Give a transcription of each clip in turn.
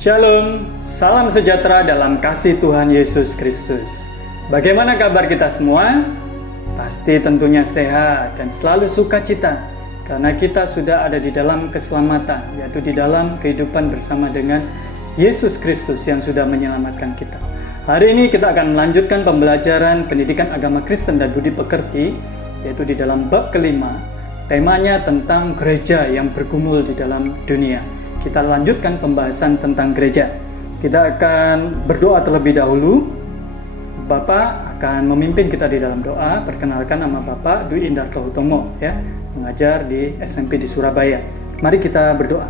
Shalom, salam sejahtera dalam kasih Tuhan Yesus Kristus. Bagaimana kabar kita semua? Pasti tentunya sehat dan selalu sukacita, karena kita sudah ada di dalam keselamatan, yaitu di dalam kehidupan bersama dengan Yesus Kristus yang sudah menyelamatkan kita. Hari ini kita akan melanjutkan pembelajaran pendidikan agama Kristen dan budi pekerti, yaitu di dalam bab kelima. Temanya tentang gereja yang bergumul di dalam dunia. Kita lanjutkan pembahasan tentang gereja. Kita akan berdoa terlebih dahulu. Bapak akan memimpin kita di dalam doa. Perkenalkan, nama Bapak Dwi Indarto Hutomo, ya, mengajar di SMP di Surabaya. Mari kita berdoa.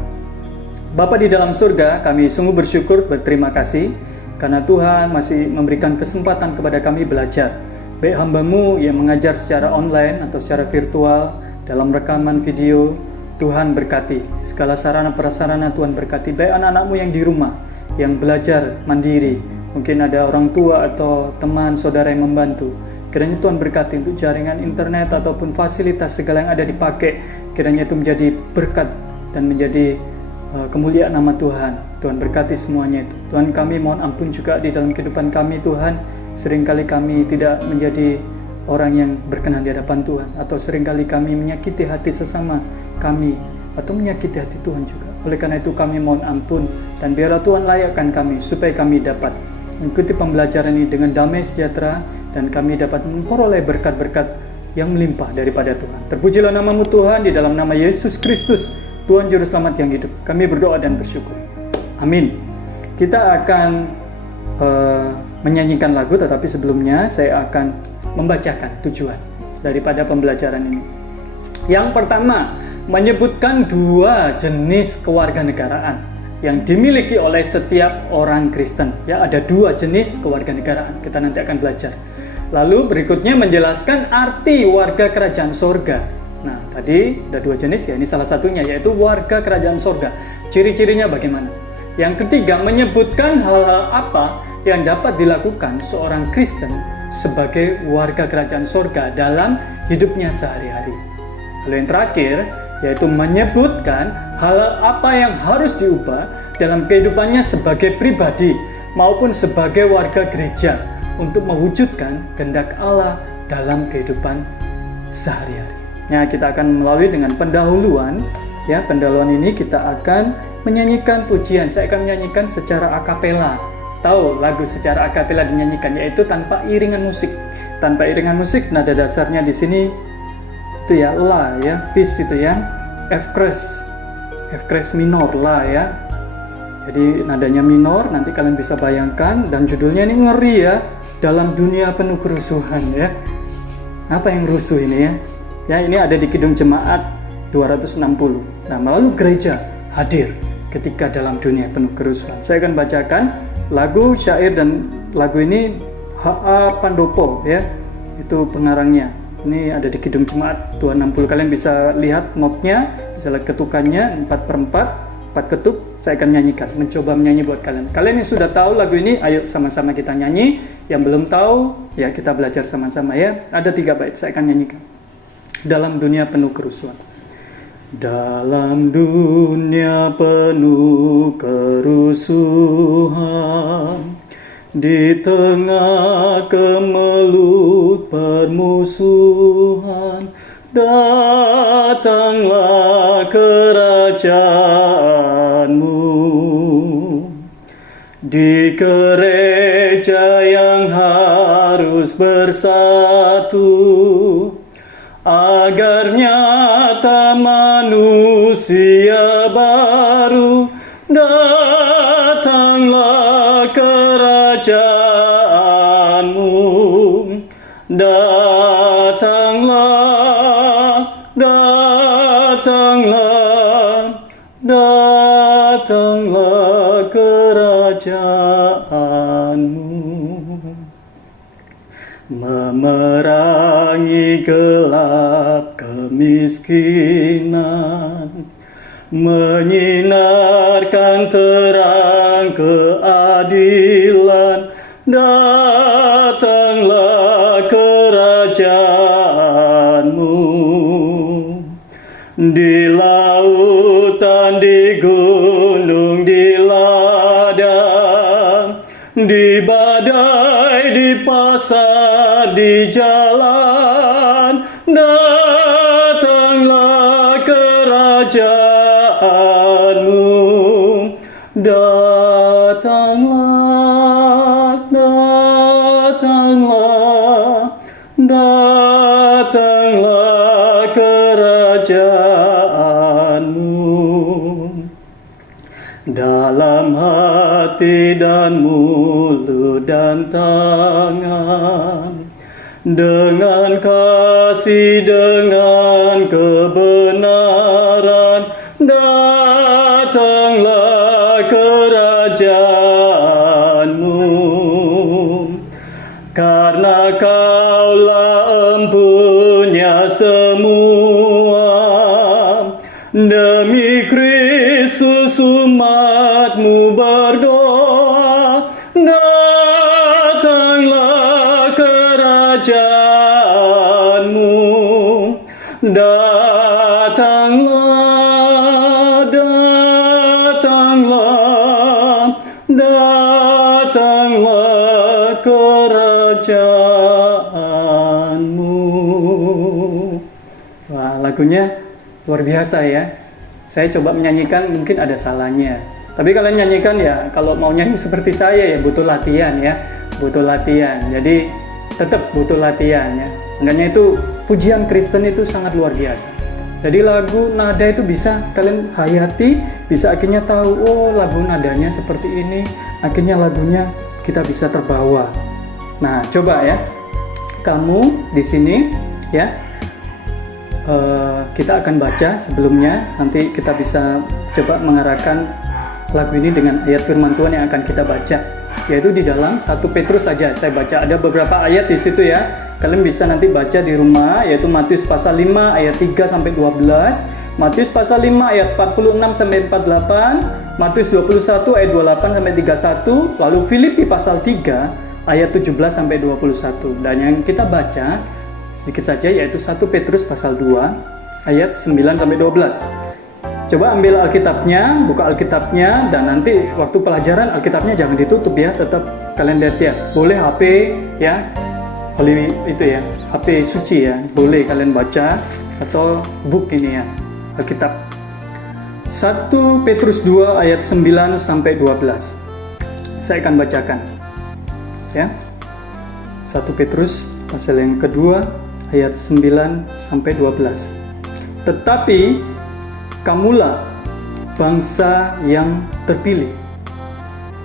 Bapa di dalam surga, kami sungguh bersyukur, berterima kasih karena Tuhan masih memberikan kesempatan kepada kami belajar. Baik hamba-Mu yang mengajar secara online atau secara virtual, dalam rekaman video, Tuhan berkati. Segala sarana prasarana Tuhan berkati. Baik anak-anak-Mu yang di rumah, yang belajar mandiri. Mungkin ada orang tua atau teman, saudara yang membantu. Kiranya Tuhan berkati untuk jaringan internet ataupun fasilitas segala yang ada dipakai. Kiranya itu menjadi berkat dan menjadi kemuliaan nama Tuhan. Tuhan berkati semuanya itu. Tuhan, kami mohon ampun juga di dalam kehidupan kami, Tuhan. Seringkali kami tidak menjadi orang yang berkenan di hadapan Tuhan, atau seringkali kami menyakiti hati sesama kami, atau menyakiti hati Tuhan juga. Oleh karena itu kami mohon ampun, dan biarlah Tuhan layakkan kami supaya kami dapat mengikuti pembelajaran ini dengan damai sejahtera, dan kami dapat memperoleh berkat-berkat yang melimpah daripada Tuhan. Terpujilah nama-Mu Tuhan, di dalam nama Yesus Kristus, Tuhan Juru Selamat yang hidup. Kami berdoa dan bersyukur. Amin. Kita akan menyanyikan lagu, tetapi sebelumnya saya akan membacakan tujuan daripada pembelajaran ini. Yang pertama, menyebutkan dua jenis kewarganegaraan yang dimiliki oleh setiap orang Kristen. Ya, ada dua jenis kewarganegaraan. Kita nanti akan belajar. Lalu berikutnya menjelaskan arti warga kerajaan sorga. Nah, tadi ada dua jenis ya, ini salah satunya, yaitu warga kerajaan sorga. Ciri-cirinya bagaimana? Yang ketiga, menyebutkan hal-hal apa yang dapat dilakukan seorang Kristen sebagai warga kerajaan sorga dalam hidupnya sehari-hari. Lalu yang terakhir, yaitu menyebutkan hal apa yang harus diubah dalam kehidupannya sebagai pribadi maupun sebagai warga gereja untuk mewujudkan kehendak Allah dalam kehidupan sehari-hari. Nah, kita akan melalui dengan pendahuluan. Ya, pendahuluan ini kita akan menyanyikan pujian. Saya akan menyanyikan secara akapela. Tahu lagu secara akapela dinyanyikan, yaitu tanpa iringan musik. Tanpa iringan musik, nada dasarnya di sini itu ya la, ya, fis itu ya, F crash minor la, ya. Jadi nadanya minor, nanti kalian bisa bayangkan, dan judulnya ini ngeri ya, dalam dunia penuh kerusuhan ya. Apa yang rusuh ini ya? Ya, ini ada di Kidung Jemaat 260. Nah, melalui gereja hadir ketika dalam dunia penuh kerusuhan. Saya akan bacakan lagu, syair, dan lagu ini H.A. Pandopo ya, itu pengarangnya. Ini ada di Kidung Jemaat 260. Kalian bisa lihat notnya, bisa lihat ketukannya 4/4, 4 ketuk. Saya akan nyanyikan, mencoba menyanyi buat kalian. Kalian yang sudah tahu lagu ini, ayo sama-sama kita nyanyi. Yang belum tahu, ya kita belajar sama-sama ya. Ada 3 bait saya akan nyanyikan. Dalam dunia penuh kerusuhan. Dalam dunia penuh kerusuhan, di tengah kemelut permusuhan, datanglah kerajaan-Mu. Di gereja yang harus bersatu, agar nyata manusia baru, datanglah kerajaan-Mu. Datanglah, datanglah, datanglah kerajaan-Mu. Memerangi gelap kemiskinan, menyinarkan terang keadilan, datanglah kerajaan-Mu. Di lautan, di gunung, di lautan, di badai, di pasar, di jalan, datanglah kerajaanmu, datanglah, datanglah, datanglah kerajaanmu. Dalam hati dan mulut dan tangan, dengan kasih, dengan kebenaran, datanglah kerajaanmu. Karena kaulah empunya semua, demi Kristus umatmu berdoa, datanglah kerajaanmu, datanglah, datanglah, datanglah kerajaanmu. Wah, lagunya luar biasa ya. Saya coba menyanyikan mungkin ada salahnya. Tapi kalian nyanyikan ya, kalau mau nyanyi seperti saya ya butuh latihan ya. Butuh latihan. Jadi tetap butuh latihan ya. Makanya itu pujian Kristen itu sangat luar biasa. Jadi lagu nada itu bisa kalian hayati, bisa akhirnya tahu, oh lagu nadanya seperti ini, akhirnya lagunya kita bisa terbawa. Nah, coba ya. Kamu di sini ya. Kita akan baca sebelumnya, nanti kita bisa coba mengarahkan lagu ini dengan ayat firman Tuhan yang akan kita baca, yaitu di dalam 1 Petrus saja. Saya baca ada beberapa ayat di situ ya. Kalian bisa nanti baca di rumah, yaitu Matius pasal 5 ayat 3 sampai 12, Matius pasal 5 ayat 46 sampai 48, Matius 21 ayat 28 sampai 31, lalu Filipi pasal 3 ayat 17 sampai 21. Dan yang kita baca sedikit saja, yaitu 1 Petrus pasal 2 ayat 9 sampai 12. Coba ambil Alkitabnya, buka Alkitabnya, dan nanti waktu pelajaran Alkitabnya jangan ditutup ya, tetap kalian lihat ya. Boleh HP ya, Holy itu ya, HP suci ya, boleh kalian baca, atau book ini ya, Alkitab. 1 Petrus 2 ayat 9 sampai 12. Saya akan bacakan ya. 1 Petrus pasal yang kedua ayat 9 sampai 12. Tetapi kamulah bangsa yang terpilih,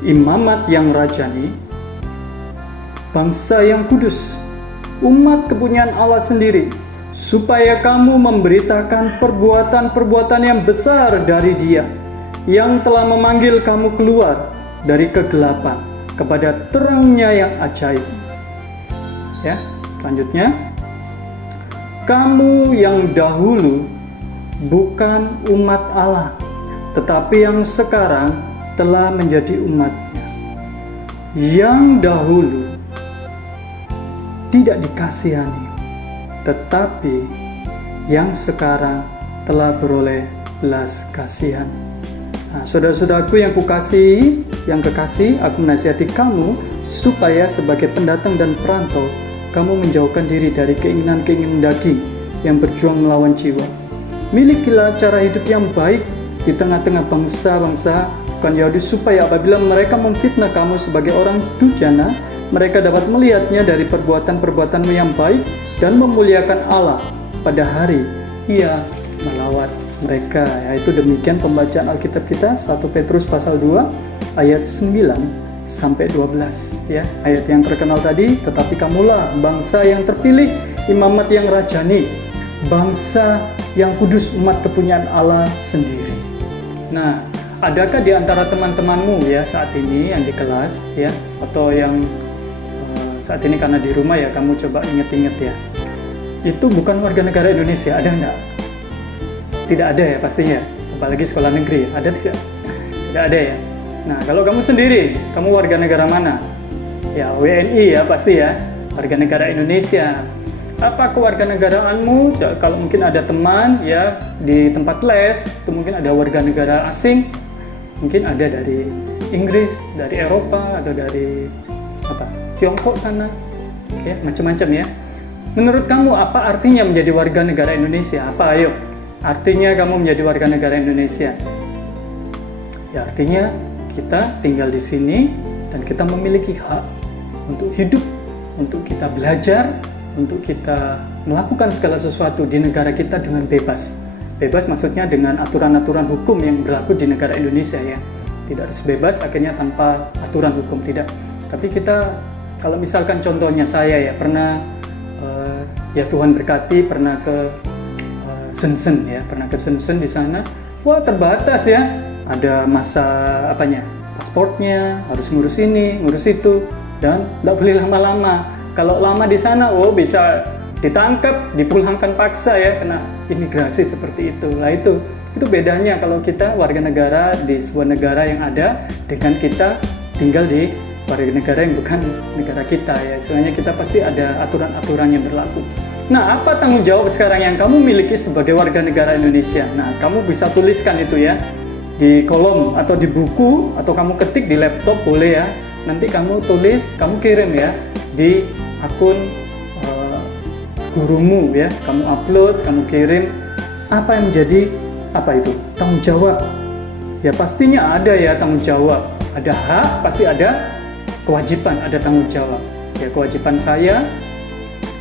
imamat yang rajani, bangsa yang kudus, umat kepunyaan Allah sendiri, supaya kamu memberitakan perbuatan-perbuatan yang besar dari Dia yang telah memanggil kamu keluar dari kegelapan kepada terangnya yang ajaib. Ya, selanjutnya, kamu yang dahulu bukan umat Allah, tetapi yang sekarang telah menjadi umat-Nya. Yang dahulu tidak dikasihani, tetapi yang sekarang telah beroleh belas kasihan. Nah, saudara-saudaraku yang kukasihi, yang kekasih, aku menasihati kamu supaya sebagai pendatang dan perantau, kamu menjauhkan diri dari keinginan-keinginan daging yang berjuang melawan jiwa. Milikilah cara hidup yang baik di tengah-tengah bangsa-bangsa bukan Yahudi, supaya apabila mereka memfitnah kamu sebagai orang durjana, mereka dapat melihatnya dari perbuatan-perbuatanmu yang baik dan memuliakan Allah pada hari Ia melawat mereka. Yaitu demikian pembacaan Alkitab kita, 1 Petrus pasal 2 ayat 9 sampai 12 ya. Ayat yang terkenal tadi, tetapi kamulah bangsa yang terpilih, imamat yang rajani, bangsa yang kudus, umat kepunyaan Allah sendiri. Nah, adakah di antara teman-temanmu ya saat ini yang di kelas ya, atau yang saat ini karena di rumah ya, kamu coba inget-inget ya, itu bukan warga negara Indonesia, ada enggak? Tidak ada ya pastinya, apalagi sekolah negeri, ada tidak? Tidak ada ya. Nah, kalau kamu sendiri, kamu warga negara mana? Ya, WNI ya pasti ya, warga negara Indonesia. Apa kewarganegaraanmu? Kalau mungkin ada teman ya di tempat les, itu mungkin ada warga negara asing, mungkin ada dari Inggris, dari Eropa, atau dari Tiongkok sana, ya macam-macam ya. Menurut kamu apa artinya menjadi warga negara Indonesia? Apa ayo? Artinya kamu menjadi warga negara Indonesia? Ya artinya kita tinggal di sini dan kita memiliki hak untuk hidup, untuk kita belajar, untuk kita melakukan segala sesuatu di negara kita dengan bebas. Bebas maksudnya dengan aturan-aturan hukum yang berlaku di negara Indonesia ya. Tidak harus bebas akhirnya tanpa aturan hukum, tidak. Tapi kita, kalau misalkan contohnya saya ya pernah ya Tuhan berkati pernah ke Shenzhen ya, pernah ke Shenzhen di sana. Wah terbatas ya, ada masa pasportnya, harus ngurus ini, ngurus itu, dan nggak boleh lama-lama. Kalau lama di sana, bisa ditangkap, dipulangkan paksa ya, kena imigrasi seperti itu. Nah itu bedanya kalau kita warga negara di sebuah negara yang ada dengan kita tinggal di warga negara yang bukan negara kita ya. Istilahnya kita pasti ada aturan-aturan yang berlaku. Nah, apa tanggung jawab sekarang yang kamu miliki sebagai warga negara Indonesia? Nah, kamu bisa tuliskan itu ya di kolom atau di buku, atau kamu ketik di laptop boleh ya. Nanti kamu tulis, kamu kirim ya di akun gurumu ya. Kamu upload, kamu kirim. Apa yang menjadi tanggung jawab? Ya pastinya ada ya tanggung jawab. Ada hak, pasti ada kewajiban, ada tanggung jawab. Ya kewajiban saya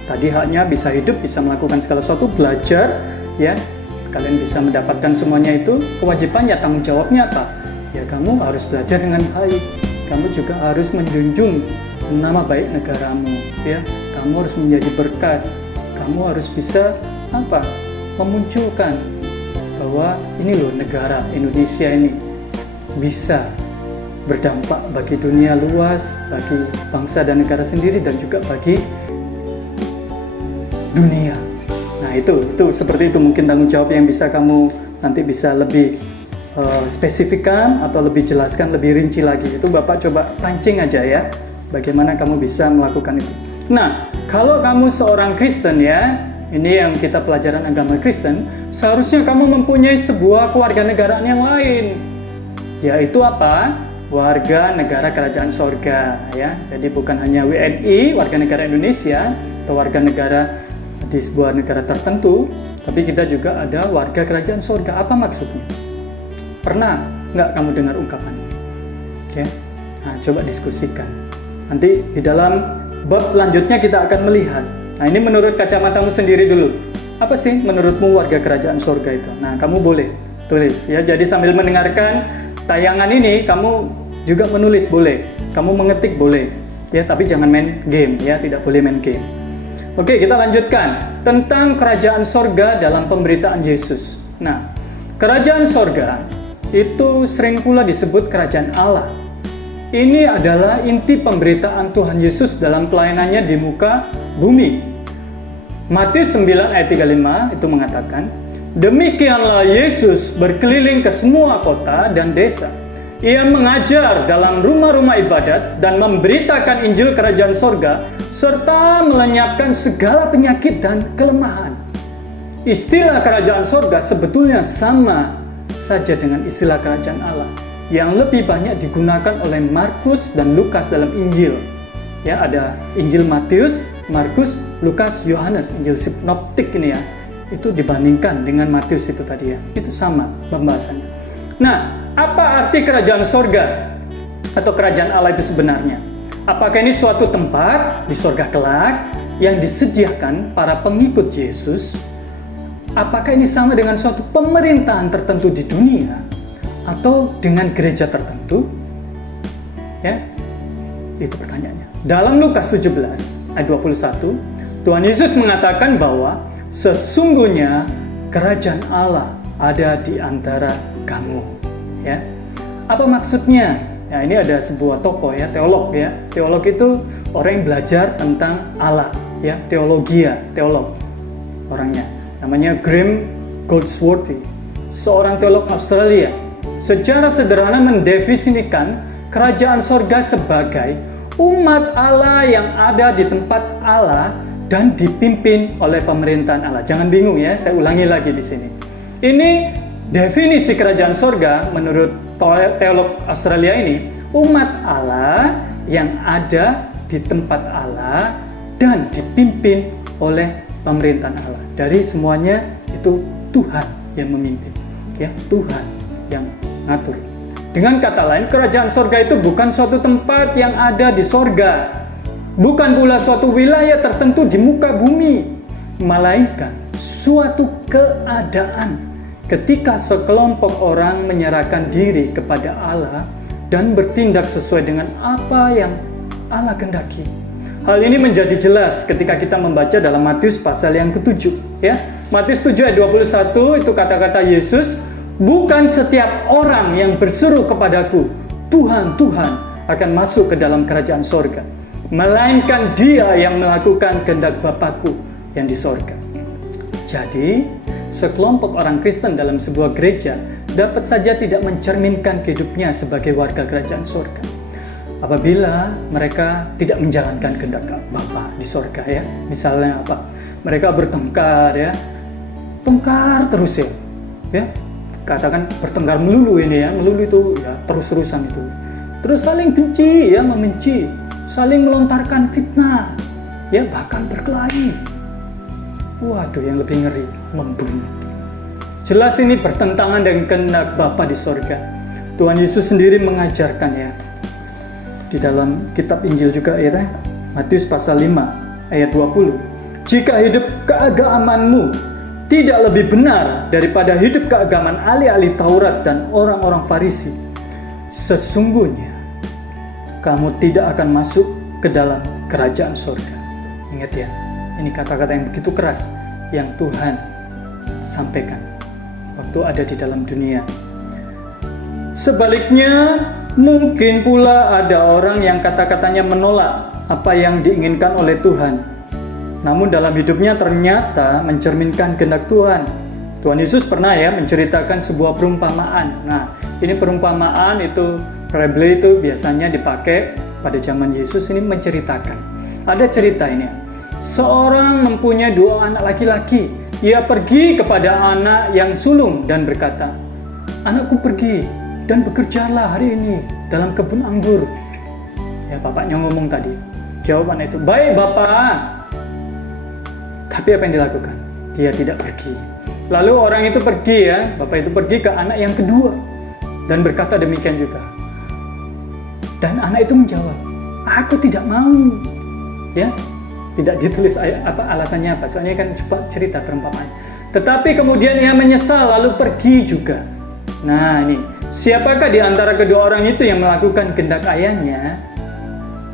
tadi haknya bisa hidup, bisa melakukan segala sesuatu, belajar ya. Kalian bisa mendapatkan semuanya itu. Kewajibannya, tanggung jawabnya apa? Ya kamu harus belajar dengan baik. Kamu juga harus menjunjung nama baik negaramu ya. Kamu harus menjadi berkat. Kamu harus bisa memunculkan bahwa ini loh negara Indonesia ini bisa berdampak bagi dunia luas, bagi bangsa dan negara sendiri, dan juga bagi dunia. Nah itu seperti itu mungkin tanggung jawab yang bisa kamu nanti bisa lebih spesifikkan atau lebih jelaskan, lebih rinci lagi. Itu Bapak coba pancing aja ya, bagaimana kamu bisa melakukan itu. Nah kalau kamu seorang Kristen ya, ini yang kita pelajaran agama Kristen, seharusnya kamu mempunyai sebuah kewarganegaraan yang lain, yaitu apa? Warga negara kerajaan sorga ya. Jadi bukan hanya WNI, warga negara Indonesia, atau warga negara di sebuah negara tertentu, tapi kita juga ada warga kerajaan sorga. Apa maksudnya? Pernah nggak kamu dengar ungkapan? Ya, nah, coba diskusikan. Nanti di dalam bab selanjutnya kita akan melihat. Nah ini menurut kacamatamu sendiri dulu. Apa sih menurutmu warga kerajaan sorga itu? Nah kamu boleh tulis ya. Jadi sambil mendengarkan tayangan ini kamu juga menulis boleh, kamu mengetik boleh ya, tapi jangan main game ya, tidak boleh main game. Oke, kita lanjutkan tentang kerajaan sorga dalam pemberitaan Yesus. Nah, kerajaan sorga itu sering pula disebut kerajaan Allah. Ini adalah inti pemberitaan Tuhan Yesus dalam pelayanannya di muka bumi. Matius 9 ayat 35 itu mengatakan, demikianlah Yesus berkeliling ke semua kota dan desa. Ia mengajar dalam rumah-rumah ibadat dan memberitakan Injil Kerajaan Sorga serta melenyapkan segala penyakit dan kelemahan. Istilah Kerajaan Sorga sebetulnya sama saja dengan istilah Kerajaan Allah yang lebih banyak digunakan oleh Markus dan Lukas dalam Injil. Ya, ada Injil Matius, Markus, Lukas, Yohanes, Injil sinoptik ini ya. Itu dibandingkan dengan Matius itu tadi ya. Itu sama pembahasannya. Nah, apa arti kerajaan sorga atau kerajaan Allah itu sebenarnya? Apakah ini suatu tempat di sorga kelak yang disediakan para pengikut Yesus? Apakah ini sama dengan suatu pemerintahan tertentu di dunia atau dengan gereja tertentu? Ya, itu pertanyaannya. Dalam Lukas 17 ayat 21, Tuhan Yesus mengatakan bahwa sesungguhnya kerajaan Allah ada di antara kamu. Ya, apa maksudnya? Ya, ini ada sebuah tokoh ya, teolog ya. Teolog itu orang yang belajar tentang Allah, ya, teolog orangnya. Namanya Graham Goldsworthy, seorang teolog Australia. Secara sederhana mendefinisikan kerajaan sorga sebagai umat Allah yang ada di tempat Allah dan dipimpin oleh pemerintahan Allah. Jangan bingung ya, saya ulangi lagi di sini. Ini definisi kerajaan sorga menurut teolog Australia ini umat Allah yang ada di tempat Allah dan dipimpin oleh pemerintahan Allah. Dari semuanya itu Tuhan yang memimpin, ya, Tuhan yang ngatur. Dengan kata lain, kerajaan sorga itu bukan suatu tempat yang ada di sorga, bukan pula suatu wilayah tertentu di muka bumi, melainkan suatu keadaan ketika sekelompok orang menyerahkan diri kepada Allah dan bertindak sesuai dengan apa yang Allah kehendaki. Hal ini menjadi jelas ketika kita membaca dalam Matius pasal yang ke-7, ya. Matius 7 ayat 21 itu kata-kata Yesus, "Bukan setiap orang yang berseru kepadaku, Tuhan, Tuhan, akan masuk ke dalam kerajaan sorga, melainkan dia yang melakukan kehendak Bapa-Ku yang di sorga." Jadi, sekelompok orang Kristen dalam sebuah gereja dapat saja tidak mencerminkan hidupnya sebagai warga kerajaan sorga apabila mereka tidak menjalankan kehendak Bapa di sorga, ya. Misalnya apa? Mereka bertengkar, ya. Tengkar terus, ya. Katakan bertengkar melulu ini, ya. Melulu itu ya terus-terusan itu. Terus saling benci, ya, membenci, saling melontarkan fitnah, ya, bahkan berkelahi. Waduh, yang lebih ngeri, membunuh. Jelas ini bertentangan dengan kehendak Bapa di sorga. Tuhan Yesus sendiri mengajarkan, ya, di dalam kitab Injil juga, ya, Matius pasal 5 ayat 20. "Jika hidup keagamanmu tidak lebih benar daripada hidup keagaman ahli-ahli Taurat dan orang-orang Farisi, sesungguhnya kamu tidak akan masuk ke dalam kerajaan surga." Ingat, ya, ini kata-kata yang begitu keras yang Tuhan sampaikan waktu ada di dalam dunia. Sebaliknya, mungkin pula ada orang yang kata-katanya menolak apa yang diinginkan oleh Tuhan, namun dalam hidupnya ternyata mencerminkan kehendak Tuhan. Tuhan Yesus pernah, ya, menceritakan sebuah perumpamaan. Nah, ini perumpamaan itu, parable itu biasanya dipakai pada zaman Yesus ini menceritakan. Ada cerita ini. Seorang mempunyai 2 anak laki-laki. Ia pergi kepada anak yang sulung dan berkata, "Anakku, pergi dan bekerjalah hari ini dalam kebun anggur." Ya, bapaknya ngomong tadi. Jawaban itu, "Baik, Bapak." Tapi apa yang dilakukan? Dia tidak pergi. Lalu orang itu pergi, ya, bapak itu pergi ke anak yang kedua dan berkata demikian juga. Dan anak itu menjawab, "Aku tidak mau." Ya, tidak ditulis alasannya apa. Soalnya kan cerita perumpamaan. Tetapi kemudian ia menyesal lalu pergi juga. Nah, ini siapakah di antara kedua orang itu yang melakukan kehendak ayahnya?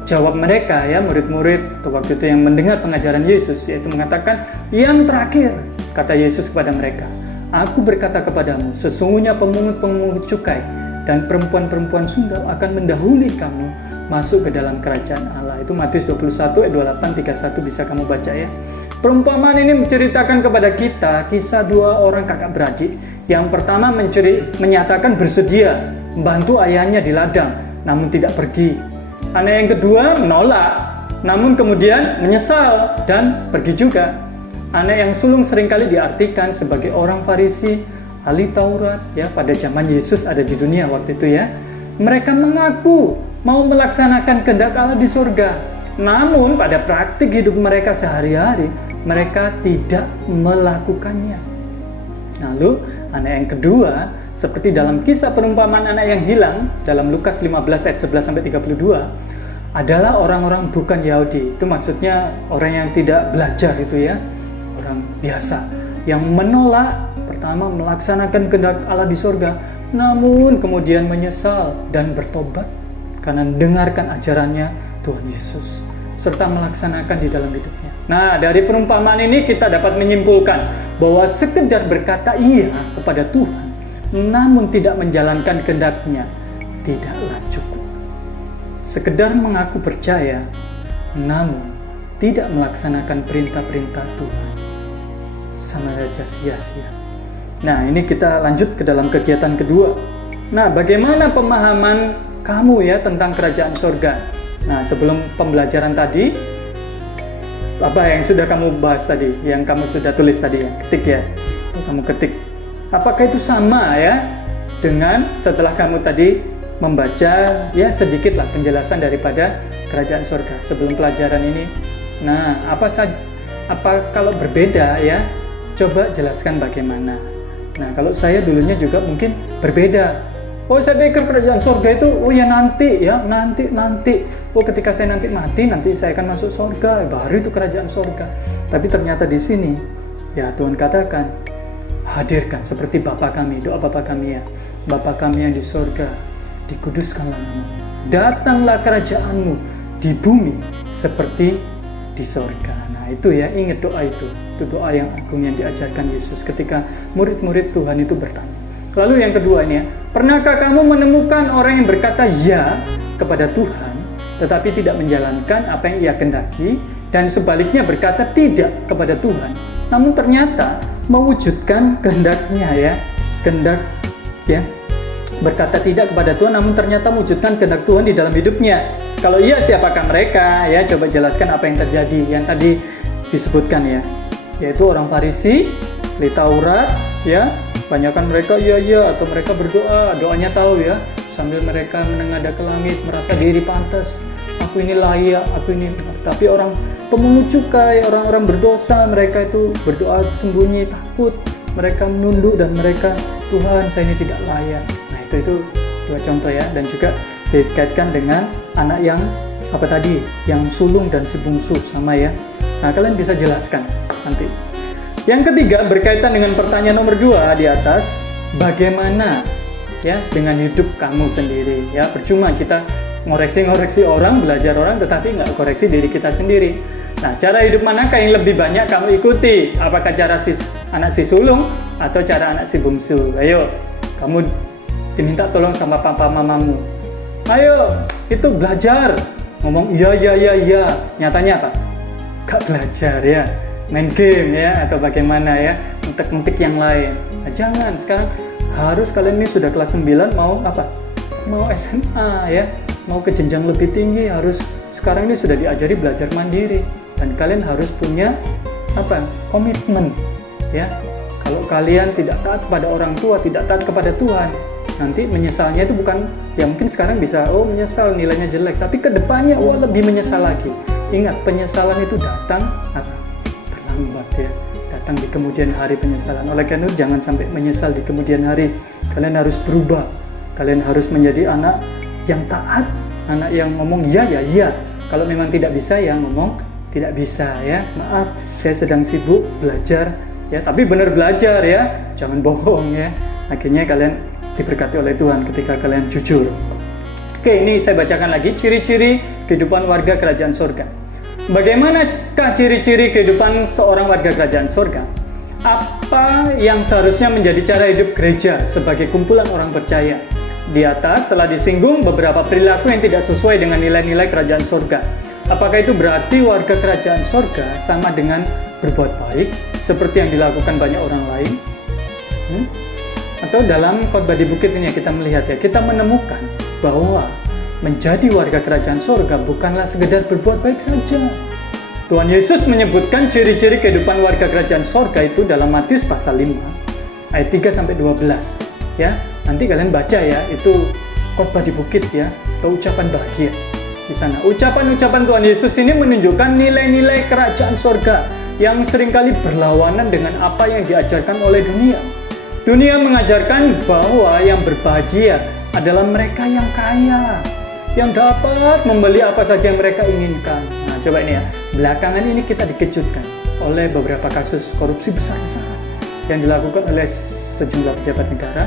Jawab mereka, ya, murid-murid atau waktu itu yang mendengar pengajaran Yesus, yaitu mengatakan, "Yang terakhir," kata Yesus kepada mereka, "Aku berkata kepadamu, sesungguhnya pemungut-pemungut cukai dan perempuan-perempuan sundal akan mendahului kamu masuk ke dalam kerajaan Allah." Itu Matius 21 ayat 28 31 bisa kamu baca, ya. Perumpamaan ini menceritakan kepada kita kisah 2 orang kakak beradik. Yang pertama menyatakan bersedia membantu ayahnya di ladang, namun tidak pergi. Anak yang kedua menolak, namun kemudian menyesal dan pergi juga. Anak yang sulung seringkali diartikan sebagai orang Farisi, ahli Taurat, ya, pada zaman Yesus ada di dunia waktu itu, ya. Mereka mengaku mau melaksanakan kehendak Allah di surga, namun pada praktik hidup mereka sehari-hari mereka tidak melakukannya. Lalu anak yang kedua, seperti dalam kisah perumpamaan anak yang hilang dalam Lukas 15 ayat 11 sampai 32, adalah orang-orang bukan Yahudi. Itu maksudnya orang yang tidak belajar itu, ya, orang biasa yang menolak pertama melaksanakan kehendak Allah di surga, namun kemudian menyesal dan bertobat karena mendengarkan ajarannya Tuhan Yesus serta melaksanakan di dalam hidupnya. Nah, dari perumpamaan ini kita dapat menyimpulkan bahwa sekedar berkata iya kepada Tuhan namun tidak menjalankan kehendak-Nya tidaklah cukup. Sekedar mengaku percaya namun tidak melaksanakan perintah-perintah Tuhan sama saja sia-sia. Nah, ini kita lanjut ke dalam kegiatan kedua. Nah, bagaimana pemahaman kamu, ya, tentang kerajaan surga? Nah, sebelum pembelajaran tadi, apa yang sudah kamu bahas tadi, yang kamu sudah tulis tadi, ya, ketik, ya, atau kamu ketik. Apakah itu sama, ya, dengan setelah kamu tadi membaca ya sedikitlah penjelasan daripada kerajaan surga sebelum pelajaran ini. Nah, apa kalau berbeda ya? Coba jelaskan bagaimana. Nah, kalau saya dulunya juga mungkin berbeda. Oh, saya pikir kerajaan surga itu, oh ya nanti. Oh, ketika saya nanti mati, nanti saya akan masuk surga. Baru itu kerajaan surga. Tapi ternyata di sini, ya Tuhan katakan, hadirkan seperti Bapa kami, doa Bapa kami ya. Bapa kami yang di surga, dikuduskanlah namamu. Datanglah kerajaanmu di bumi seperti di surga. Nah, itu ya, ingat doa itu. Itu doa yang agung yang diajarkan Yesus ketika murid-murid Tuhan itu bertanya. Lalu yang kedua ini ya, pernahkah kamu menemukan orang yang berkata ya kepada Tuhan, tetapi tidak menjalankan apa yang ia kehendaki, dan sebaliknya berkata tidak kepada Tuhan, namun ternyata mewujudkan kehendaknya ya, kehendak ya, berkata tidak kepada Tuhan, namun ternyata mewujudkan kehendak Tuhan di dalam hidupnya. Kalau iya, siapakah mereka? Ya, coba jelaskan apa yang terjadi yang tadi disebutkan ya, yaitu orang Farisi, ahli Taurat ya. Banyakan mereka iya atau mereka berdoa, doanya tahu ya, sambil mereka menengadah ke langit, merasa diri pantas, aku ini layak, aku ini. Tapi orang pemungut cukai, orang-orang berdosa, mereka itu berdoa sembunyi, takut, mereka menunduk dan mereka, Tuhan saya ini tidak layak. Nah, itu dua contoh ya, dan juga dikaitkan dengan anak yang apa tadi, yang sulung dan si bungsu sama ya. Nah, kalian bisa jelaskan nanti. Yang ketiga berkaitan dengan pertanyaan nomor 2 di atas, bagaimana ya dengan hidup kamu sendiri ya. Percuma kita ngoreksi orang, belajar orang, tetapi nggak koreksi diri kita sendiri. Nah, cara hidup manakah yang lebih banyak kamu ikuti? Apakah cara anak si sulung atau cara anak si bungsu? Ayo, kamu diminta tolong sama papa mamamu. Ayo, itu belajar. Ngomong iya. Nyatanya apa? Gak belajar ya. Main game ya, atau bagaimana ya, mentik yang lain. Nah, jangan, sekarang harus kalian ini sudah kelas 9 mau apa? Mau SMA ya, mau ke jenjang lebih tinggi, harus sekarang ini sudah diajari belajar mandiri. Dan kalian harus punya apa? Komitmen ya. Kalau kalian tidak taat kepada orang tua, tidak taat kepada Tuhan, nanti menyesalnya itu bukan, ya mungkin sekarang bisa, oh menyesal nilainya jelek, tapi kedepannya lebih menyesal lagi. Ingat, penyesalan itu datang apa? Terlambat ya, datang di kemudian hari penyesalan. Oleh karena itu jangan sampai menyesal di kemudian hari. Kalian harus berubah, kalian harus menjadi anak yang taat, anak yang ngomong iya. Kalau memang tidak bisa ya ngomong tidak bisa ya, maaf saya sedang sibuk belajar ya, tapi benar belajar ya, jangan bohong ya. Akhirnya kalian diberkati oleh Tuhan ketika kalian jujur. Oke, ini saya bacakan lagi ciri-ciri kehidupan warga kerajaan surga. Bagaimanakah ciri-ciri kehidupan seorang warga kerajaan surga? Apa yang seharusnya menjadi cara hidup gereja sebagai kumpulan orang percaya? Di atas telah disinggung beberapa perilaku yang tidak sesuai dengan nilai-nilai kerajaan surga. Apakah itu berarti warga kerajaan surga sama dengan berbuat baik seperti yang dilakukan banyak orang lain? Atau dalam khotbah di bukit ini kita melihat ya, kita menemukan bahwa menjadi warga kerajaan surga bukanlah sekedar berbuat baik saja. Tuhan Yesus menyebutkan ciri-ciri kehidupan warga kerajaan surga itu dalam Matius pasal 5 ayat 3-12 ya. Nanti kalian baca ya, itu khotbah di bukit ya, atau ucapan bahagia di sana. Ucapan-ucapan Tuhan Yesus ini menunjukkan nilai-nilai kerajaan surga yang seringkali berlawanan dengan apa yang diajarkan oleh dunia. Dunia mengajarkan bahwa yang berbahagia adalah mereka yang kaya, yang dapat membeli apa saja yang mereka inginkan. Nah, coba ini ya, belakangan ini kita dikejutkan oleh beberapa kasus korupsi besar-besaran yang dilakukan oleh sejumlah pejabat negara,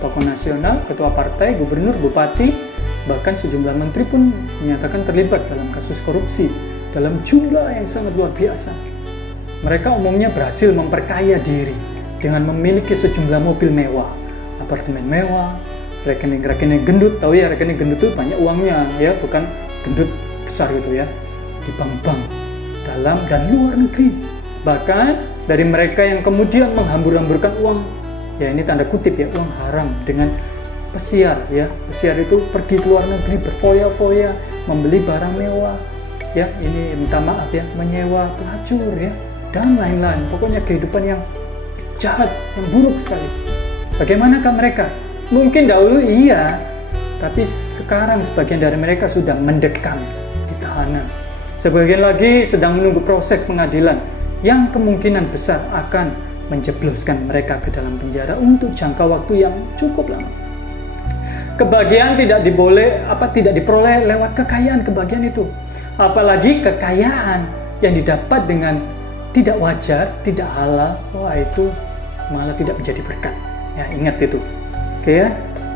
tokoh nasional, ketua partai, gubernur, bupati, bahkan sejumlah menteri pun menyatakan terlibat dalam kasus korupsi dalam jumlah yang sangat luar biasa. Mereka umumnya berhasil memperkaya diri dengan memiliki sejumlah mobil mewah, apartemen mewah, rekening gendut. Tahu ya, rekening gendut itu banyak uangnya ya, bukan gendut besar gitu ya, di bank-bank dalam dan luar negeri. Bahkan dari mereka yang kemudian menghambur-hamburkan uang, ya ini tanda kutip ya, uang haram dengan pesiar ya. Pesiar itu pergi ke luar negeri berfoya-foya, membeli barang mewah ya, ini minta maaf ya, menyewa pelacur ya, dan lain-lain. Pokoknya kehidupan yang jahat, yang buruk sekali. Bagaimanakah mereka? Mungkin dahulu iya, Tapi sekarang sebagian dari mereka sudah mendekam di tahanan. Sebagian lagi sedang menunggu proses pengadilan yang kemungkinan besar akan menjebloskan mereka ke dalam penjara untuk jangka waktu yang cukup lama. Kebahagiaan tidak diperoleh lewat kekayaan kebahagiaan itu. Apalagi kekayaan yang didapat dengan tidak wajar, tidak halal, wah itu malah tidak menjadi berkat. Ya, ingat itu. Oke ya.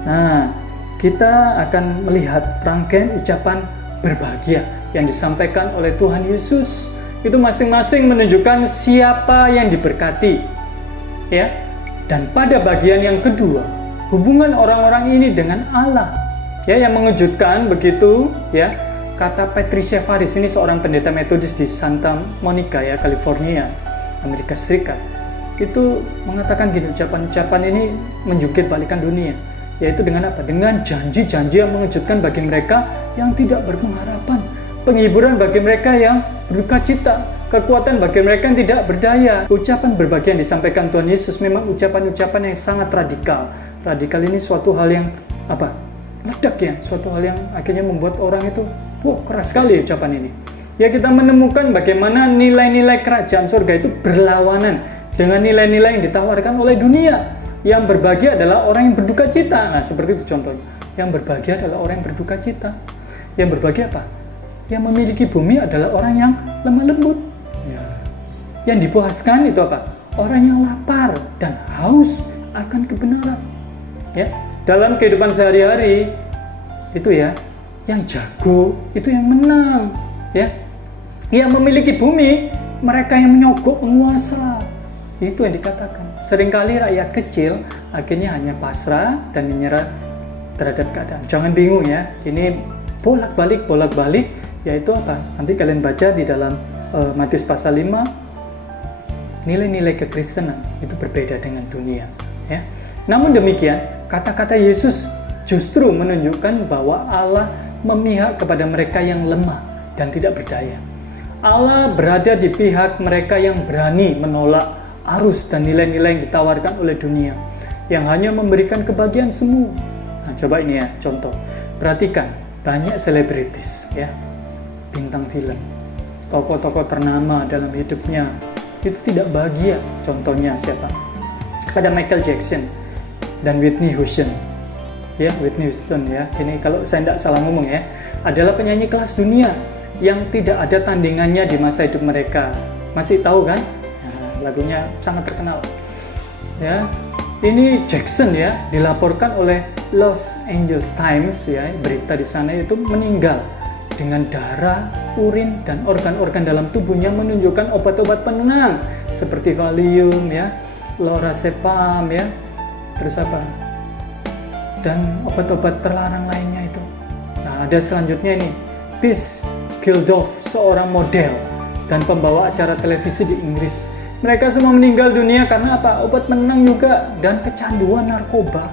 Nah, kita akan melihat rangkaian ucapan berbahagia yang disampaikan oleh Tuhan Yesus. Itu masing-masing menunjukkan siapa yang diberkati. Ya. Dan pada bagian yang kedua, hubungan orang-orang ini dengan Allah. Ya, yang mengejutkan begitu, ya. Kata Patricia Faris, ini seorang pendeta metodis di Santa Monica, ya, California, Amerika Serikat. Itu mengatakan gini, ucapan-ucapan ini menjungkit balikan dunia. Yaitu dengan apa? Dengan janji-janji yang mengejutkan bagi mereka yang tidak berpengharapan. Penghiburan bagi mereka yang berduka cita. Kekuatan bagi mereka yang tidak berdaya. Ucapan berbagai yang disampaikan Tuhan Yesus memang ucapan-ucapan yang sangat radikal. Radikal ini suatu hal yang meledak ya. Suatu hal yang akhirnya membuat orang itu, keras sekali ucapan ini. Ya, kita menemukan bagaimana nilai-nilai kerajaan surga itu berlawanan dengan nilai-nilai yang ditawarkan oleh dunia. Yang berbahagia adalah orang yang berduka cita. Nah, seperti itu contohnya. Yang berbahagia adalah orang yang berduka cita. Yang berbahagia apa? Yang memiliki bumi adalah orang yang lemah lembut. Ya. Yang dipuaskan itu apa? Orang yang lapar dan haus akan kebenaran. Ya. Dalam kehidupan sehari-hari itu ya, yang jago itu yang menang. Ya. Yang memiliki bumi, mereka yang menyogok penguasa. Itu yang dikatakan. Seringkali rakyat kecil akhirnya hanya pasrah dan menyerah terhadap keadaan. Jangan bingung ya, ini bolak-balik, yaitu apa? Nanti kalian baca di dalam Matius pasal 5, nilai-nilai kekristenan itu berbeda dengan dunia. Ya. Namun demikian, kata-kata Yesus justru menunjukkan bahwa Allah memihak kepada mereka yang lemah dan tidak berdaya. Allah berada di pihak mereka yang berani menolak arus dan nilai-nilai yang ditawarkan oleh dunia yang hanya memberikan kebahagiaan semu. Nah, coba ini ya contoh. Perhatikan, banyak selebritis ya, bintang film, tokoh-tokoh ternama dalam hidupnya itu tidak bahagia. Contohnya siapa? Ada Michael Jackson dan Whitney Houston. Ya, Whitney Houston ya. Ini kalau saya tidak salah ngomong ya, adalah penyanyi kelas dunia yang tidak ada tandingannya di masa hidup mereka. Masih tahu kan? Lagunya sangat terkenal. Ya, ini Jackson ya dilaporkan oleh Los Angeles Times ya, berita di sana itu meninggal dengan darah, urin dan organ-organ dalam tubuhnya menunjukkan obat-obat penenang seperti Valium ya, Lorazepam ya, terus apa? Dan obat-obat terlarang lainnya itu. Nah, ada selanjutnya ini, Piers Geldof, seorang model dan pembawa acara televisi di Inggris. Mereka semua meninggal dunia karena apa? Obat penenang juga dan kecanduan narkoba.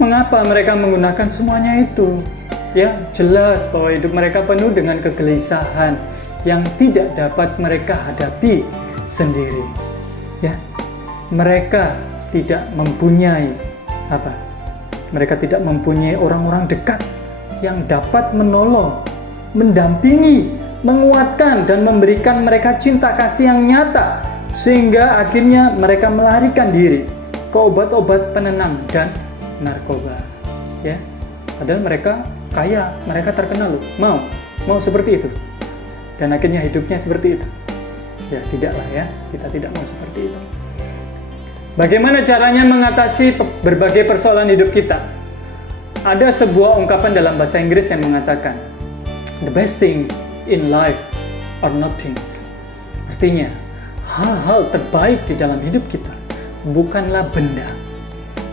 Mengapa mereka menggunakan semuanya itu? Ya, jelas bahwa hidup mereka penuh dengan kegelisahan yang tidak dapat mereka hadapi sendiri. Ya, mereka tidak mempunyai apa? Mereka tidak mempunyai orang-orang dekat yang dapat menolong, mendampingi, menguatkan dan memberikan mereka cinta kasih yang nyata, sehingga akhirnya mereka melarikan diri ke obat-obat penenang dan narkoba. Ya, padahal mereka kaya, mereka terkenal loh. Mau seperti itu, dan akhirnya hidupnya seperti itu. Ya, tidaklah ya, kita tidak mau seperti itu. Bagaimana caranya mengatasi berbagai persoalan hidup kita? Ada sebuah ungkapan dalam bahasa Inggris yang mengatakan, the best things in life are nothings. Artinya, hal-hal terbaik di dalam hidup kita bukanlah benda.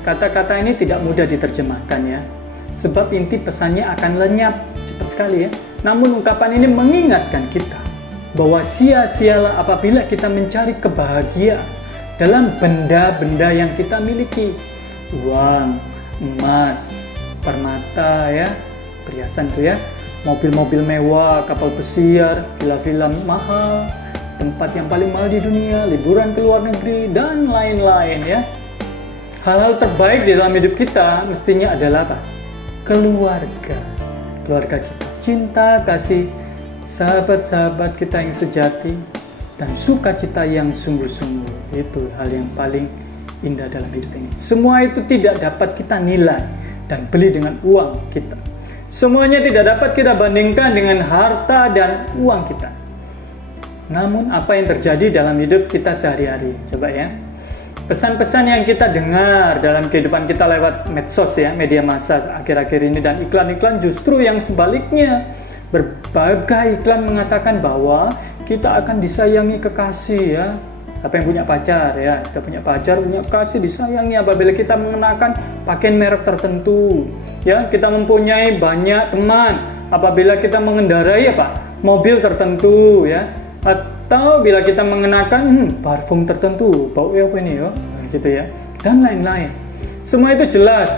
Kata-kata ini tidak mudah diterjemahkan ya, sebab inti pesannya akan lenyap cepat sekali ya. Namun ungkapan ini mengingatkan kita bahwa sia-sialah apabila kita mencari kebahagiaan dalam benda-benda yang kita miliki. Uang, emas, permata ya, perhiasan itu ya, mobil-mobil mewah, kapal pesiar, villa-villa mahal, tempat yang paling mahal di dunia, liburan ke luar negeri, dan lain-lain ya. Hal-hal terbaik di dalam hidup kita mestinya adalah apa? keluarga kita, cinta kasih sahabat-sahabat kita yang sejati, dan sukacita yang sungguh-sungguh. Itu hal yang paling indah dalam hidup ini. Semua itu tidak dapat kita nilai dan beli dengan uang kita. Semuanya tidak dapat kita bandingkan dengan harta dan uang kita. Namun apa yang terjadi dalam hidup kita sehari-hari? Coba ya. Pesan-pesan yang kita dengar dalam kehidupan kita lewat medsos ya, media massa akhir-akhir ini, dan iklan-iklan justru yang sebaliknya. Berbagai iklan mengatakan bahwa kita akan disayangi kekasih ya. Apa yang punya pacar ya, sudah punya pacar, punya kekasih, disayangi apabila kita mengenakan pakaian merek tertentu. Ya, kita mempunyai banyak teman apabila kita mengendarai mobil tertentu ya. Atau bila kita mengenakan parfum tertentu, bau apa ini ya, gitu ya, dan lain-lain. Semua itu jelas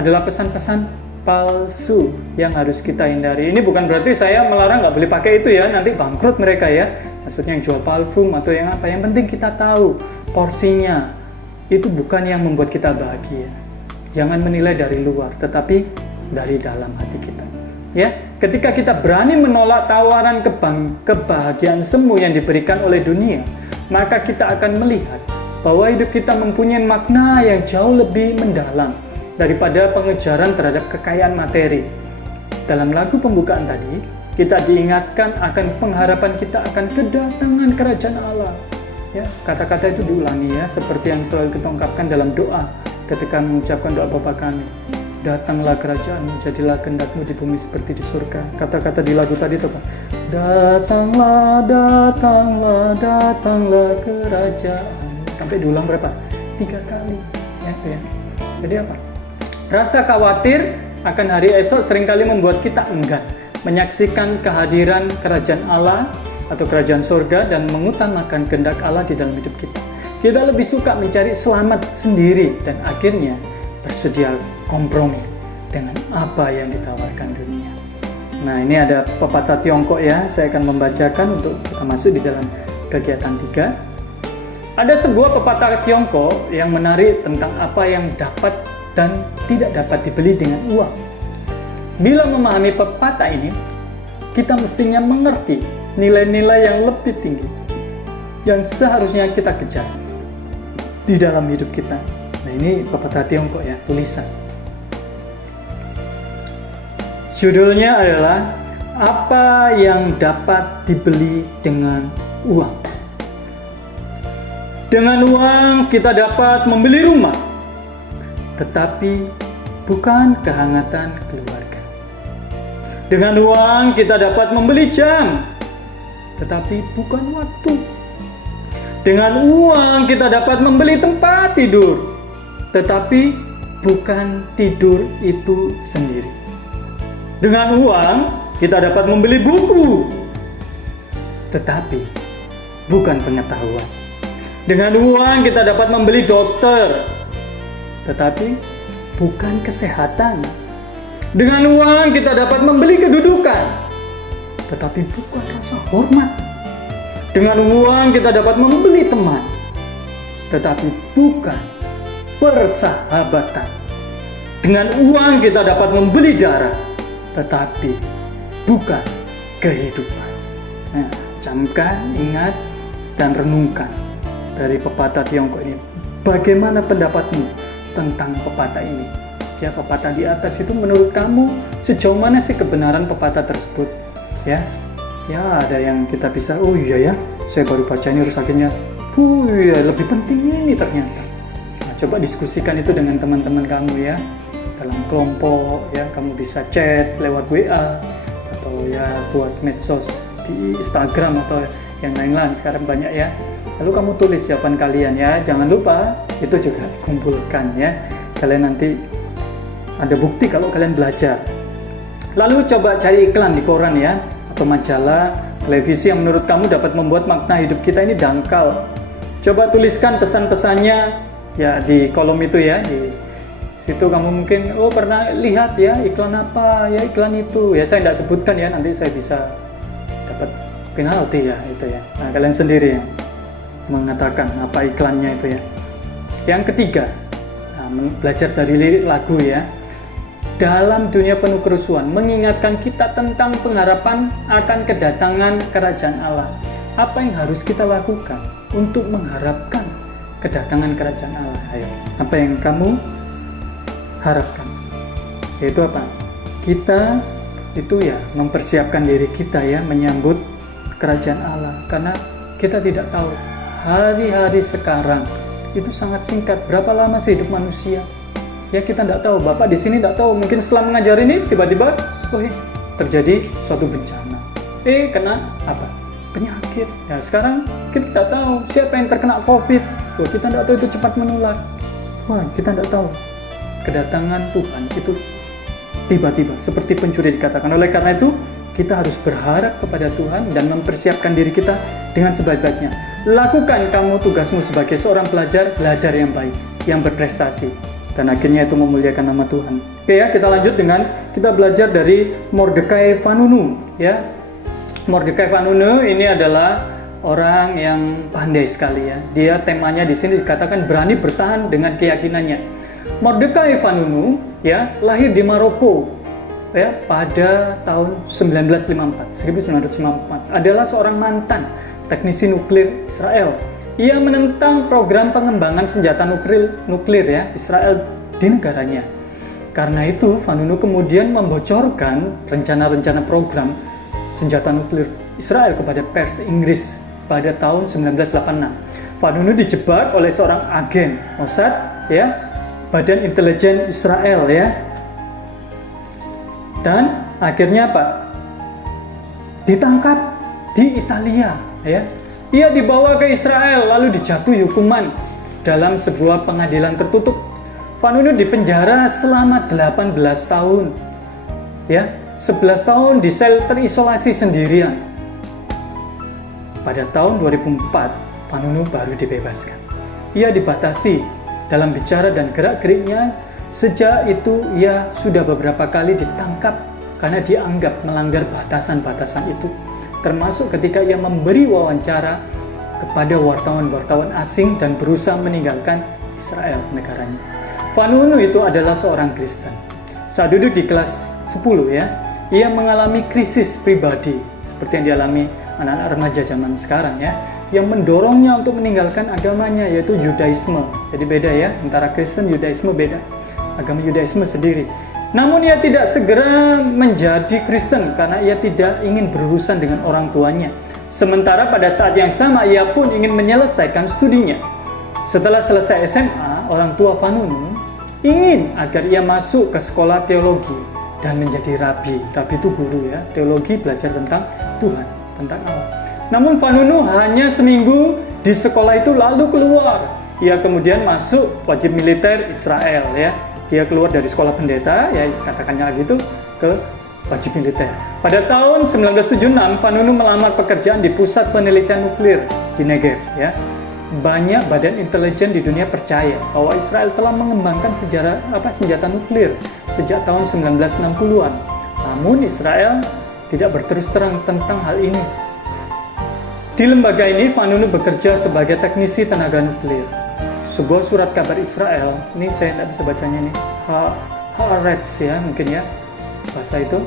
adalah pesan-pesan palsu yang harus kita hindari. Ini bukan berarti saya melarang nggak boleh pakai itu ya, nanti bangkrut mereka ya. Maksudnya yang jual parfum atau yang apa. Yang penting kita tahu porsinya. Itu bukan yang membuat kita bahagia. Jangan menilai dari luar, tetapi dari dalam hati kita. Ya, ketika kita berani menolak tawaran kebahagiaan semu yang diberikan oleh dunia, maka kita akan melihat bahwa hidup kita mempunyai makna yang jauh lebih mendalam daripada pengejaran terhadap kekayaan materi. Dalam lagu pembukaan tadi, kita diingatkan akan pengharapan kita akan kedatangan kerajaan Allah. Ya, kata-kata itu diulangi ya, seperti yang selalu kita ungkapkan dalam doa ketika mengucapkan doa Bapa kami. Datanglah kerajaan-Mu, jadilah kehendak-Mu di bumi seperti di surga. Kata-kata di lagu tadi itu datanglah, datanglah, datanglah kerajaan. Sampai diulang berapa? 3 kali. Ya, itu ya. Jadi apa? Rasa khawatir akan hari esok seringkali membuat kita enggan menyaksikan kehadiran kerajaan Allah atau kerajaan surga dan mengutamakan kehendak Allah di dalam hidup kita. Kita lebih suka mencari selamat sendiri dan akhirnya bersedia kompromi dengan apa yang ditawarkan dunia. Nah, ini ada pepatah Tiongkok ya, saya akan membacakan untuk kita masuk di dalam kegiatan 3. Ada sebuah pepatah Tiongkok yang menarik tentang apa yang dapat dan tidak dapat dibeli dengan uang. Bila memahami pepatah ini, kita mestinya mengerti nilai-nilai yang lebih tinggi yang seharusnya kita kejar di dalam hidup kita. Nah, ini pepatah Tiongkok ya, tulisan. Judulnya adalah apa yang dapat dibeli dengan uang. Dengan uang kita dapat membeli rumah, tetapi bukan kehangatan keluarga. Dengan uang kita dapat membeli jam, tetapi bukan waktu. Dengan uang kita dapat membeli tempat tidur, tetapi bukan tidur itu sendiri. Dengan uang kita dapat membeli buku, tetapi bukan pengetahuan. Dengan uang kita dapat membeli dokter, tetapi bukan kesehatan. Dengan uang kita dapat membeli kedudukan, tetapi bukan rasa hormat. Dengan uang kita dapat membeli teman, tetapi bukan persahabatan. Dengan uang kita dapat membeli darah, tetapi bukan kehidupan. Nah, camkan, ingat, dan renungkan dari pepatah Tiongkok ini. Bagaimana pendapatmu tentang pepatah ini? Ya, pepatah di atas itu menurut kamu sejauh mana sih kebenaran pepatah tersebut? Ya, ada yang kita bisa, oh iya ya, saya baru baca ini terus akhirnya, iya lebih penting ini ternyata. Nah, coba diskusikan itu dengan teman-teman kamu ya, dalam kelompok ya, kamu bisa chat lewat WA atau ya buat medsos di Instagram atau yang lain-lain sekarang banyak ya. Lalu kamu tulis jawaban kalian ya, jangan lupa itu juga kumpulkan ya. Kalian nanti ada bukti kalau kalian belajar. Lalu coba cari iklan di koran ya, atau majalah, televisi yang menurut kamu dapat membuat makna hidup kita ini dangkal. Coba tuliskan pesan-pesannya ya di kolom itu ya, di situ kamu mungkin pernah lihat ya iklan apa ya, iklan itu ya, saya tidak sebutkan ya, nanti saya bisa dapat penalti ya itu ya. Nah, kalian sendiri ya mengatakan apa iklannya itu ya. Yang ketiga, belajar dari lirik lagu ya. dalam dunia penuh kerusuhan, mengingatkan kita tentang pengharapan akan kedatangan kerajaan Allah. Apa yang harus kita lakukan untuk mengharapkan kedatangan kerajaan Allah? Ayo, apa yang kamu harapkan? Yaitu apa? Kita itu ya mempersiapkan diri kita ya menyambut kerajaan Allah, karena kita tidak tahu hari-hari sekarang itu sangat singkat. Berapa lama sih hidup manusia? Ya kita tidak tahu. Bapak di sini tidak tahu. Mungkin setelah mengajar ini tiba-tiba, terjadi suatu bencana. Kena apa? Penyakit. Ya sekarang kita tidak tahu siapa yang terkena COVID. Kita tidak tahu itu cepat menular. Kita tidak tahu. Kedatangan Tuhan itu tiba-tiba seperti pencuri dikatakan. Oleh karena itu kita harus berharap kepada Tuhan dan mempersiapkan diri kita dengan sebaik-baiknya. Lakukan kamu tugasmu sebagai seorang pelajar, belajar yang baik, yang berprestasi, dan akhirnya itu memuliakan nama Tuhan. Oke ya, kita lanjut dengan kita belajar dari Mordekai Vanunu ya. Mordekai Vanunu ini adalah orang yang pandai sekali ya. Dia temanya di sini dikatakan berani bertahan dengan keyakinannya. Mordekai Vanunu ya lahir di Maroko ya pada tahun 1954 adalah seorang mantan teknisi nuklir Israel. Ia menentang program pengembangan senjata nuklir ya Israel di negaranya. Karena itu Vanunu kemudian membocorkan rencana-rencana program senjata nuklir Israel kepada pers Inggris pada tahun 1986. Vanunu dijebak oleh seorang agen Mossad ya, Badan Intelijen Israel ya. Dan akhirnya apa? Ditangkap di Italia ya. Ia dibawa ke Israel lalu dijatuhi hukuman dalam sebuah pengadilan tertutup. Vanunu dipenjara selama 18 tahun. Ya, 11 tahun di sel terisolasi sendirian. Pada tahun 2004, Vanunu baru dibebaskan. Ia dibatasi dalam bicara dan gerak-geriknya. Sejak itu ia sudah beberapa kali ditangkap karena dianggap melanggar batasan-batasan itu, termasuk ketika ia memberi wawancara kepada wartawan-wartawan asing dan berusaha meninggalkan Israel negaranya. Vanunu itu adalah seorang Kristen. Saat duduk di kelas 10 ya, ia mengalami krisis pribadi seperti yang dialami anak-anak remaja zaman sekarang ya, yang mendorongnya untuk meninggalkan agamanya, yaitu Yudaisme. Jadi beda ya, antara Kristen Yudaisme beda. Agama Yudaisme sendiri. Namun ia tidak segera menjadi Kristen karena ia tidak ingin berurusan dengan orang tuanya. Sementara pada saat yang sama ia pun ingin menyelesaikan studinya. Setelah selesai SMA, orang tua Vanunu ingin agar ia masuk ke sekolah teologi dan menjadi rabi. Rabi itu guru ya, teologi belajar tentang Tuhan, tentang Allah. Namun Vanunu hanya seminggu di sekolah itu lalu keluar. Ia kemudian masuk wajib militer Israel ya. Dia keluar dari sekolah pendeta, ya katakannya lagi itu, ke wajib militer. Pada tahun 1976, Vanunu melamar pekerjaan di Pusat Penelitian Nuklir di Negev. Ya. Banyak badan intelijen di dunia percaya bahwa Israel telah mengembangkan senjata nuklir sejak tahun 1960-an. Namun Israel tidak berterus terang tentang hal ini. Di lembaga ini, Vanunu bekerja sebagai teknisi tenaga nuklir. Sebuah surat kabar Israel, ini saya tidak bisa bacanya nih, Haaretz ya mungkin ya, bahasa itu,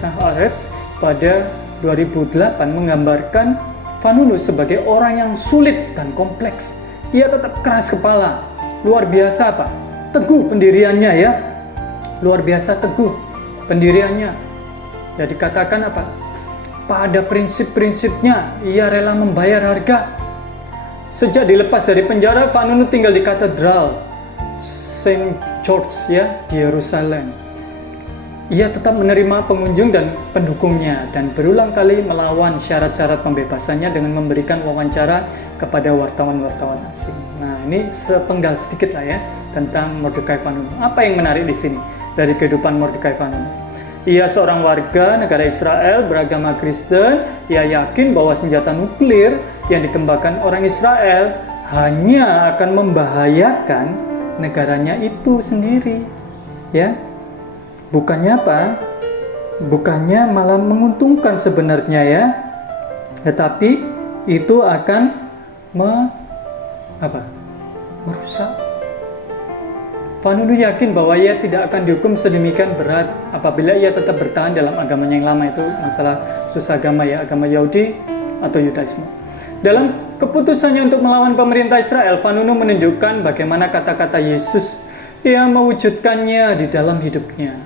Haaretz pada 2008 menggambarkan Vanunu sebagai orang yang sulit dan kompleks. Ia tetap keras kepala, luar biasa apa? Teguh pendiriannya ya, luar biasa teguh pendiriannya. Jadi katakan apa? Pada prinsip-prinsipnya, ia rela membayar harga. Sejak dilepas dari penjara, Vanunu tinggal di katedral Saint George ya di Yerusalem. Ia tetap menerima pengunjung dan pendukungnya dan berulang kali melawan syarat-syarat pembebasannya dengan memberikan wawancara kepada wartawan-wartawan asing. Nah, ini sepenggal sedikit lah ya tentang Mordekai Vanunu. Apa yang menarik di sini dari kehidupan Mordekai Vanunu? Ia seorang warga negara Israel beragama Kristen. Ia yakin bahwa senjata nuklir yang dikembangkan orang Israel hanya akan membahayakan negaranya itu sendiri. Ya, bukannya apa? Bukannya malah menguntungkan sebenarnya ya. Tetapi itu akan merusak Vanunu yakin bahwa ia tidak akan dihukum sedemikian berat apabila ia tetap bertahan dalam agamanya yang lama. Itu masalah susah agama ya, agama Yahudi atau Yudaisme. Dalam keputusannya untuk melawan pemerintah Israel, Vanunu menunjukkan bagaimana kata-kata Yesus yang mewujudkannya di dalam hidupnya.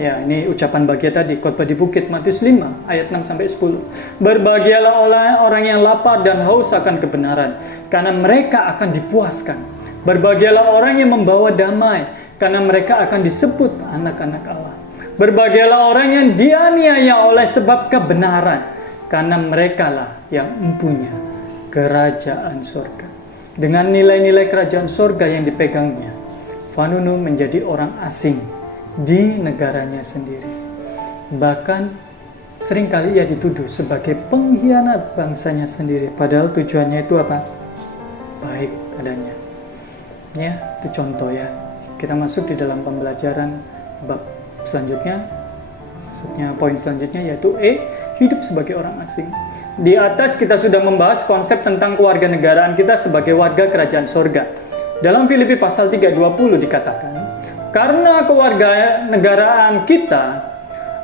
Ya, ini ucapan bahagia tadi, khotbah di bukit, Matius 5 ayat 6-10. Berbahagialah orang yang lapar dan haus akan kebenaran, karena mereka akan dipuaskan. Berbahagialah orang yang membawa damai, karena mereka akan disebut anak-anak Allah. Berbahagialah orang yang dianiaya oleh sebab kebenaran, karena merekalah yang mempunyai kerajaan surga. Dengan nilai-nilai kerajaan surga yang dipegangnya, Vanunu menjadi orang asing di negaranya sendiri. Bahkan seringkali ia dituduh sebagai pengkhianat bangsanya sendiri, padahal tujuannya itu apa? Baik adanya. Ya, itu contoh ya. Kita masuk di dalam pembelajaran bab selanjutnya. Maksudnya poin selanjutnya yaitu hidup sebagai orang asing. Di atas kita sudah membahas konsep tentang kewarganegaraan kita sebagai warga kerajaan surga. Dalam Filipi pasal 3:20 dikatakan, karena kewarganegaraan kita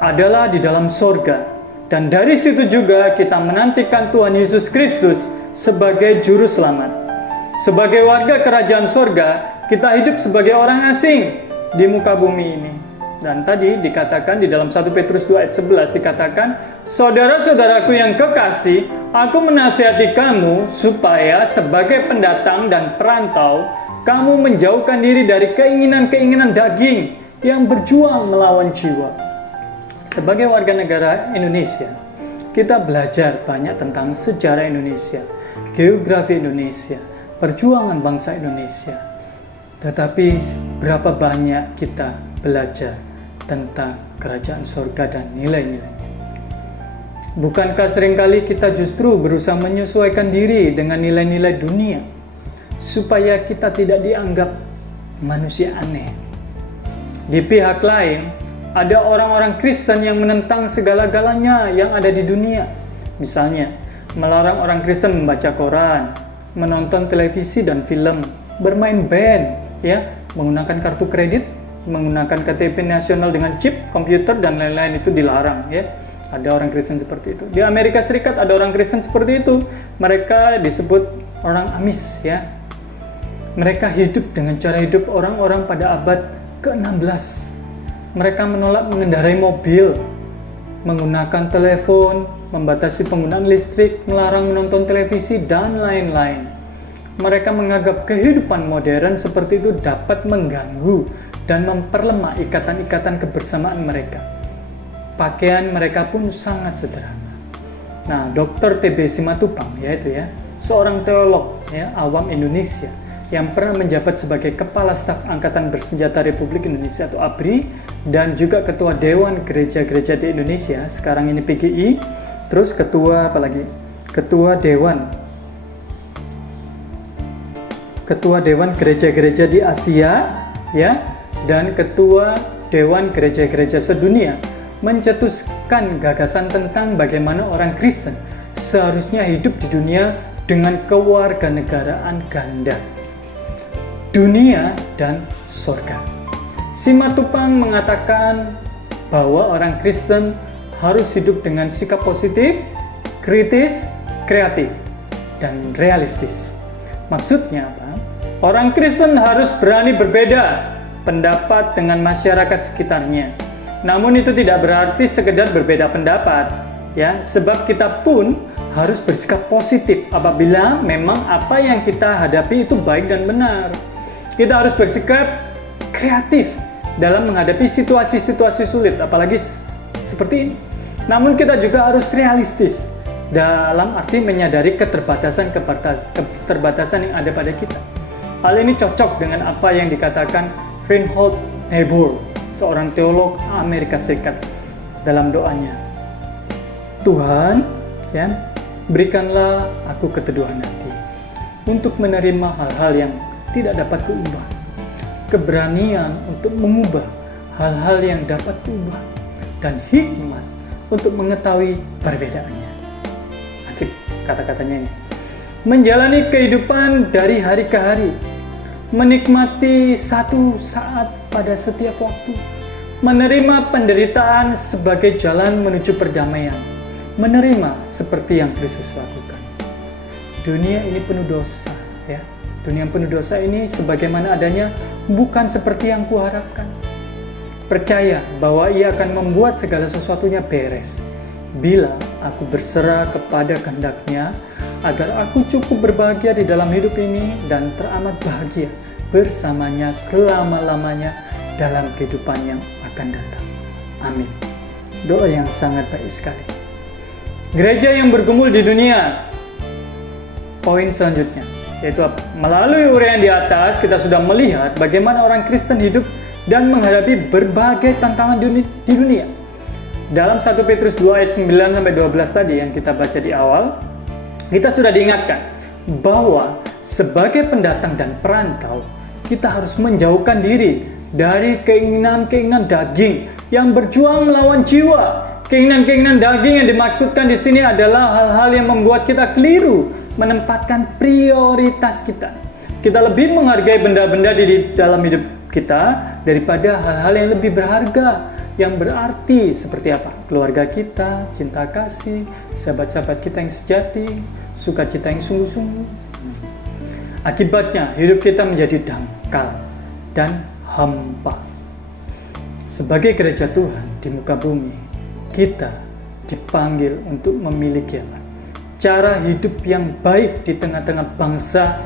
adalah di dalam surga, dan dari situ juga kita menantikan Tuhan Yesus Kristus sebagai juru selamat. Sebagai warga kerajaan surga, kita hidup sebagai orang asing di muka bumi ini. Dan tadi dikatakan di dalam 1 Petrus 2 ayat 11 dikatakan, saudara-saudaraku yang kekasih, aku menasihati kamu supaya sebagai pendatang dan perantau, kamu menjauhkan diri dari keinginan-keinginan daging yang berjuang melawan jiwa. Sebagai warga negara Indonesia, kita belajar banyak tentang sejarah Indonesia, geografi Indonesia, perjuangan bangsa Indonesia. Tetapi berapa banyak kita belajar tentang kerajaan surga dan nilai-nilainya? Bukankah seringkali kita justru berusaha menyesuaikan diri dengan nilai-nilai dunia supaya kita tidak dianggap manusia aneh? Di pihak lain, ada orang-orang Kristen yang menentang segala-galanya yang ada di dunia. Misalnya, melarang orang Kristen membaca Quran, menonton televisi dan film, bermain band, ya, menggunakan kartu kredit, menggunakan KTP nasional dengan chip, komputer, dan lain-lain itu dilarang, ya. Ada orang Kristen seperti itu. Di Amerika Serikat ada orang Kristen seperti itu. Mereka disebut orang Amis, ya. Mereka hidup dengan cara hidup orang-orang pada abad ke-16. Mereka menolak mengendarai mobil, menggunakan telepon, membatasi penggunaan listrik, melarang menonton televisi, dan lain-lain. Mereka menganggap kehidupan modern seperti itu dapat mengganggu dan memperlemah ikatan-ikatan kebersamaan mereka. Pakaian mereka pun sangat sederhana. Nah, Dr. T.B. Simatupang, yaitu ya, seorang teolog ya, awam Indonesia yang pernah menjabat sebagai Kepala Staf Angkatan Bersenjata Republik Indonesia atau ABRI dan juga Ketua Dewan Gereja-Gereja di Indonesia, sekarang ini PGI, terus Ketua Dewan Gereja-Gereja di Asia, ya, dan Ketua Dewan Gereja-Gereja Sedunia, mencetuskan gagasan tentang bagaimana orang Kristen seharusnya hidup di dunia dengan kewarganegaraan ganda, dunia dan surga. Simatupang mengatakan bahwa orang Kristen harus hidup dengan sikap positif, kritis, kreatif, dan realistis. Maksudnya apa? Orang Kristen harus berani berbeda pendapat dengan masyarakat sekitarnya. Namun itu tidak berarti sekedar berbeda pendapat, ya, sebab kita pun harus bersikap positif apabila memang apa yang kita hadapi itu baik dan benar. Kita harus bersikap kreatif dalam menghadapi situasi-situasi sulit, apalagi seperti ini. Namun kita juga harus realistis dalam arti menyadari keterbatasan yang ada pada kita. Hal ini cocok dengan apa yang dikatakan Reinhold Niebuhr, seorang teolog Amerika Serikat, dalam doanya. Tuhan, ya, berikanlah aku keteduhan hati untuk menerima hal-hal yang tidak dapat kuubah, keberanian untuk mengubah hal-hal yang dapat kuubah, dan hikmat untuk mengetahui perbedaannya. Asik kata-katanya ini. Menjalani kehidupan dari hari ke hari, menikmati satu saat pada setiap waktu, menerima penderitaan sebagai jalan menuju perdamaian, menerima seperti yang Kristus lakukan. Dunia ini penuh dosa, ya. Dunia yang penuh dosa ini sebagaimana adanya bukan seperti yang kuharapkan. Percaya bahwa Ia akan membuat segala sesuatunya beres bila aku berserah kepada kehendak-Nya, agar aku cukup berbahagia di dalam hidup ini dan teramat bahagia bersamanya selama-lamanya dalam kehidupan yang akan datang. Amin. Doa yang sangat baik sekali. Gereja yang bergumul di dunia. Poin selanjutnya, yaitu melalui uraian di atas kita sudah melihat bagaimana orang Kristen hidup dan menghadapi berbagai tantangan di dunia. Dalam 1 Petrus 2 ayat 9-12 tadi yang kita baca di awal, kita sudah diingatkan bahwa sebagai pendatang dan perantau, kita harus menjauhkan diri dari keinginan-keinginan daging yang berjuang melawan jiwa. Keinginan-keinginan daging yang dimaksudkan di sini adalah hal-hal yang membuat kita keliru menempatkan prioritas kita. Kita lebih menghargai benda-benda di dalam hidup kita daripada hal-hal yang lebih berharga, yang berarti seperti apa? Keluarga kita, cinta kasih, sahabat-sahabat kita yang sejati, sukacita yang sungguh-sungguh. Akibatnya hidup kita menjadi dangkal dan hampa. Sebagai gereja Tuhan di muka bumi, kita dipanggil untuk memiliki cara hidup yang baik di tengah-tengah bangsa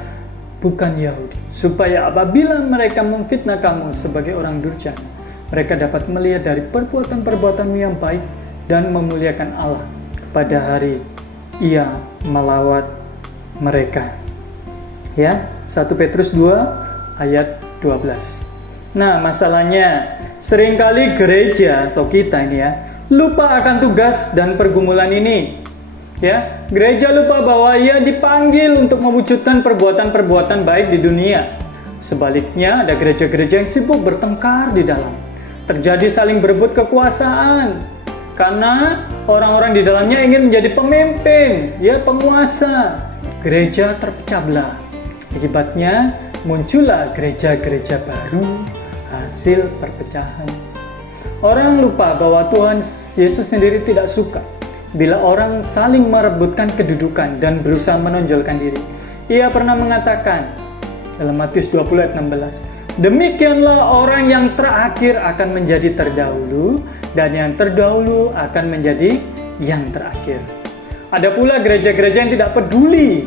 bukan Yahudi, supaya apabila mereka memfitnah kamu sebagai orang durjana, mereka dapat melihat dari perbuatan-perbuatanmu yang baik dan memuliakan Allah pada hari Ia melawat mereka. Ya, 1 Petrus 2 ayat 12. Nah, masalahnya seringkali gereja atau kita ini lupa akan tugas dan pergumulan ini. Ya, gereja lupa bahwa ia dipanggil untuk mewujudkan perbuatan-perbuatan baik di dunia. Sebaliknya, ada gereja-gereja yang sibuk bertengkar di dalam. Terjadi saling berebut kekuasaan karena orang-orang di dalamnya ingin menjadi pemimpin, penguasa. Gereja terpecah belah. Akibatnya muncullah gereja-gereja baru hasil perpecahan. Orang lupa bahwa Tuhan Yesus sendiri tidak suka bila orang saling merebutkan kedudukan dan berusaha menonjolkan diri. Ia pernah mengatakan dalam Matius 20 ayat 16, demikianlah orang yang terakhir akan menjadi terdahulu dan yang terdahulu akan menjadi yang terakhir. Ada pula gereja-gereja yang tidak peduli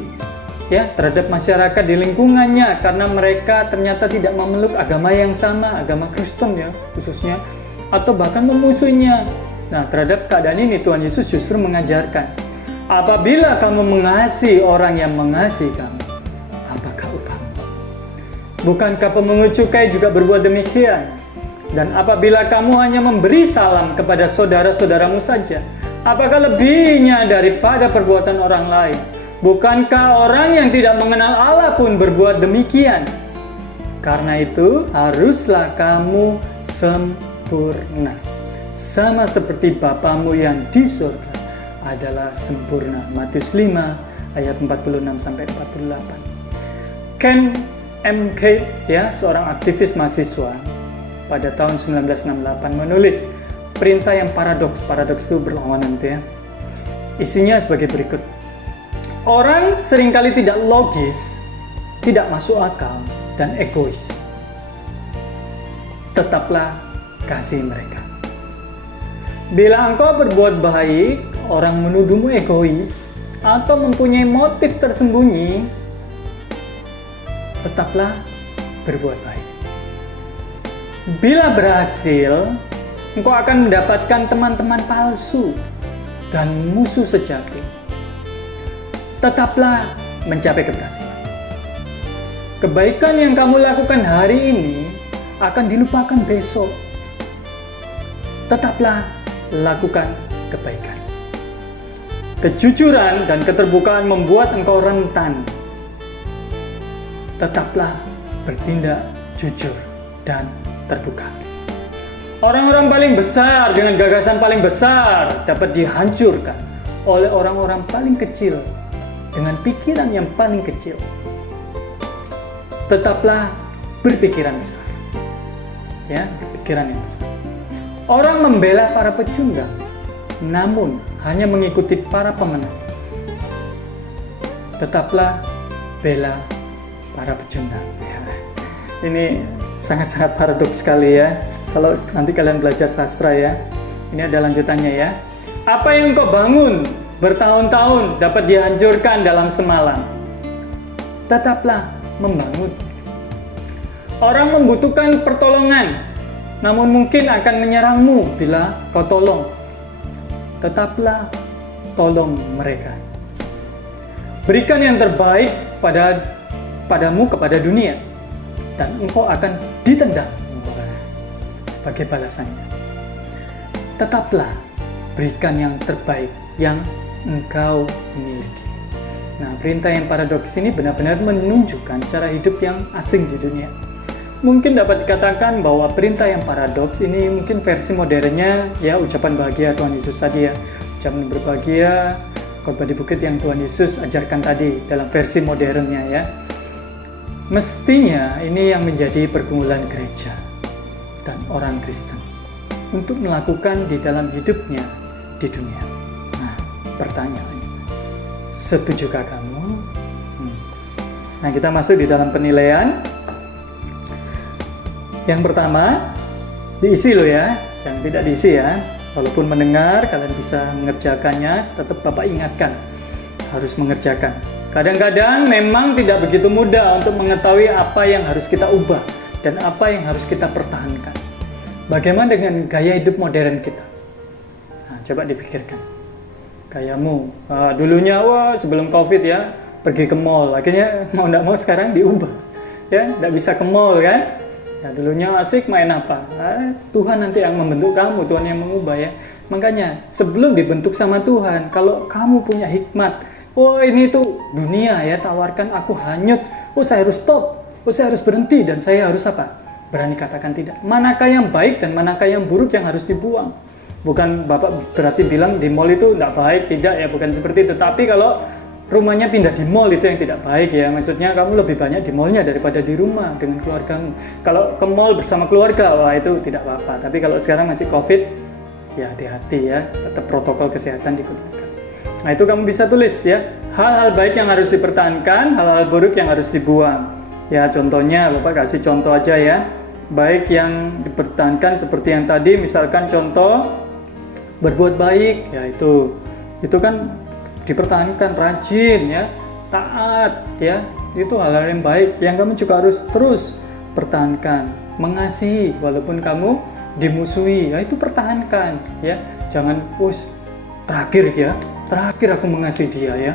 terhadap masyarakat di lingkungannya karena mereka ternyata tidak memeluk agama yang sama, agama Kristen khususnya, atau bahkan memusuhinya. Nah, terhadap keadaan ini Tuhan Yesus justru mengajarkan, apabila kamu mengasihi orang yang mengasihi kamu, apakah upahmu? Bukankah pemungut cukai juga berbuat demikian? Dan apabila kamu hanya memberi salam kepada saudara-saudaramu saja, apakah lebihnya daripada perbuatan orang lain? Bukankah orang yang tidak mengenal Allah pun berbuat demikian? Karena itu, haruslah kamu sempurna, sama seperti Bapamu yang di surga adalah sempurna. Matius 5 ayat 46-48. Ken M. Kate, seorang aktivis mahasiswa pada tahun 1968 menulis perintah yang paradoks itu berlawanan Isinya sebagai berikut. Orang seringkali tidak logis, tidak masuk akal, dan egois. Tetaplah kasih mereka. Bila engkau berbuat baik, orang menuduhmu egois atau mempunyai motif tersembunyi, tetaplah berbuat baik. Bila berhasil, engkau akan mendapatkan teman-teman palsu dan musuh sejati. Tetaplah mencapai keberhasilan. Kebaikan yang kamu lakukan hari ini akan dilupakan besok. Tetaplah lakukan kebaikan. Kejujuran dan keterbukaan membuat engkau rentan. Tetaplah bertindak jujur dan terbuka. Orang-orang paling besar dengan gagasan paling besar dapat dihancurkan oleh orang-orang paling kecil dengan pikiran yang paling kecil. Tetaplah berpikiran besar. Ya, berpikiran yang besar. Orang membela para pecundang, namun hanya mengikuti para pemenang. Tetaplah bela para pecundang. Ya. Ini sangat-sangat paradoks sekali ya. Kalau nanti kalian belajar sastra ya. Ini ada lanjutannya ya. Apa yang kau bangun bertahun-tahun dapat dihancurkan dalam semalam. Tetaplah membangun. Orang membutuhkan pertolongan, namun mungkin akan menyerangmu bila kau tolong. Tetaplah tolong mereka. Berikan yang terbaik padamu kepada dunia, dan engkau akan ditendang sebagai balasannya. Tetaplah berikan yang terbaik yang engkau miliki. Nah, perintah yang paradoks ini benar-benar menunjukkan cara hidup yang asing di dunia. Mungkin dapat dikatakan bahwa perintah yang paradoks ini mungkin versi modernnya ya ucapan bahagia Tuhan Yesus tadi ya. Ucapan berbahagia, khotbah di bukit yang Tuhan Yesus ajarkan tadi dalam versi modernnya ya. Mestinya ini yang menjadi pergumulan gereja dan orang Kristen untuk melakukan di dalam hidupnya di dunia. Nah, pertanyaannya, setujukah kamu? Nah, kita masuk di dalam penilaian. Yang pertama, diisi loh ya, jangan tidak diisi ya. Walaupun mendengar, kalian bisa mengerjakannya, tetap Bapak ingatkan, harus mengerjakan. Kadang-kadang memang tidak begitu mudah untuk mengetahui apa yang harus kita ubah dan apa yang harus kita pertahankan. Bagaimana dengan gaya hidup modern kita? Nah, coba dipikirkan. Gayamu, dulunya sebelum COVID ya, pergi ke mall, akhirnya mau tidak mau sekarang diubah. Ya, tidak bisa ke mall kan? Ya, dulunya asik main apa? Tuhan nanti yang membentuk kamu, Tuhan yang mengubah ya. Makanya sebelum dibentuk sama Tuhan, kalau kamu punya hikmat, ini tuh dunia ya tawarkan aku hanyut, saya harus stop, saya harus berhenti dan saya harus apa? Berani katakan tidak. Manakah yang baik dan manakah yang buruk yang harus dibuang? Bukan Bapak berarti bilang di mall itu tidak baik, tidak ya, bukan seperti itu. Tapi kalau rumahnya pindah di mall itu yang tidak baik ya, maksudnya kamu lebih banyak di mallnya daripada di rumah dengan keluargamu. Kalau ke mall bersama keluarga, wah itu tidak apa-apa. Tapi kalau sekarang masih COVID, ya hati-hati ya, tetap protokol kesehatan digunakan. Nah itu kamu bisa tulis ya, hal-hal baik yang harus dipertahankan, hal-hal buruk yang harus dibuang. Ya contohnya, Bapak kasih contoh aja ya, baik yang dipertahankan seperti yang tadi, misalkan contoh berbuat baik, ya itu kan dipertahankan, rajin ya, taat ya, itu hal-hal yang baik yang kamu juga harus terus pertahankan. Mengasihi walaupun kamu dimusuhi, ya itu pertahankan ya, jangan terakhir aku mengasihi dia ya,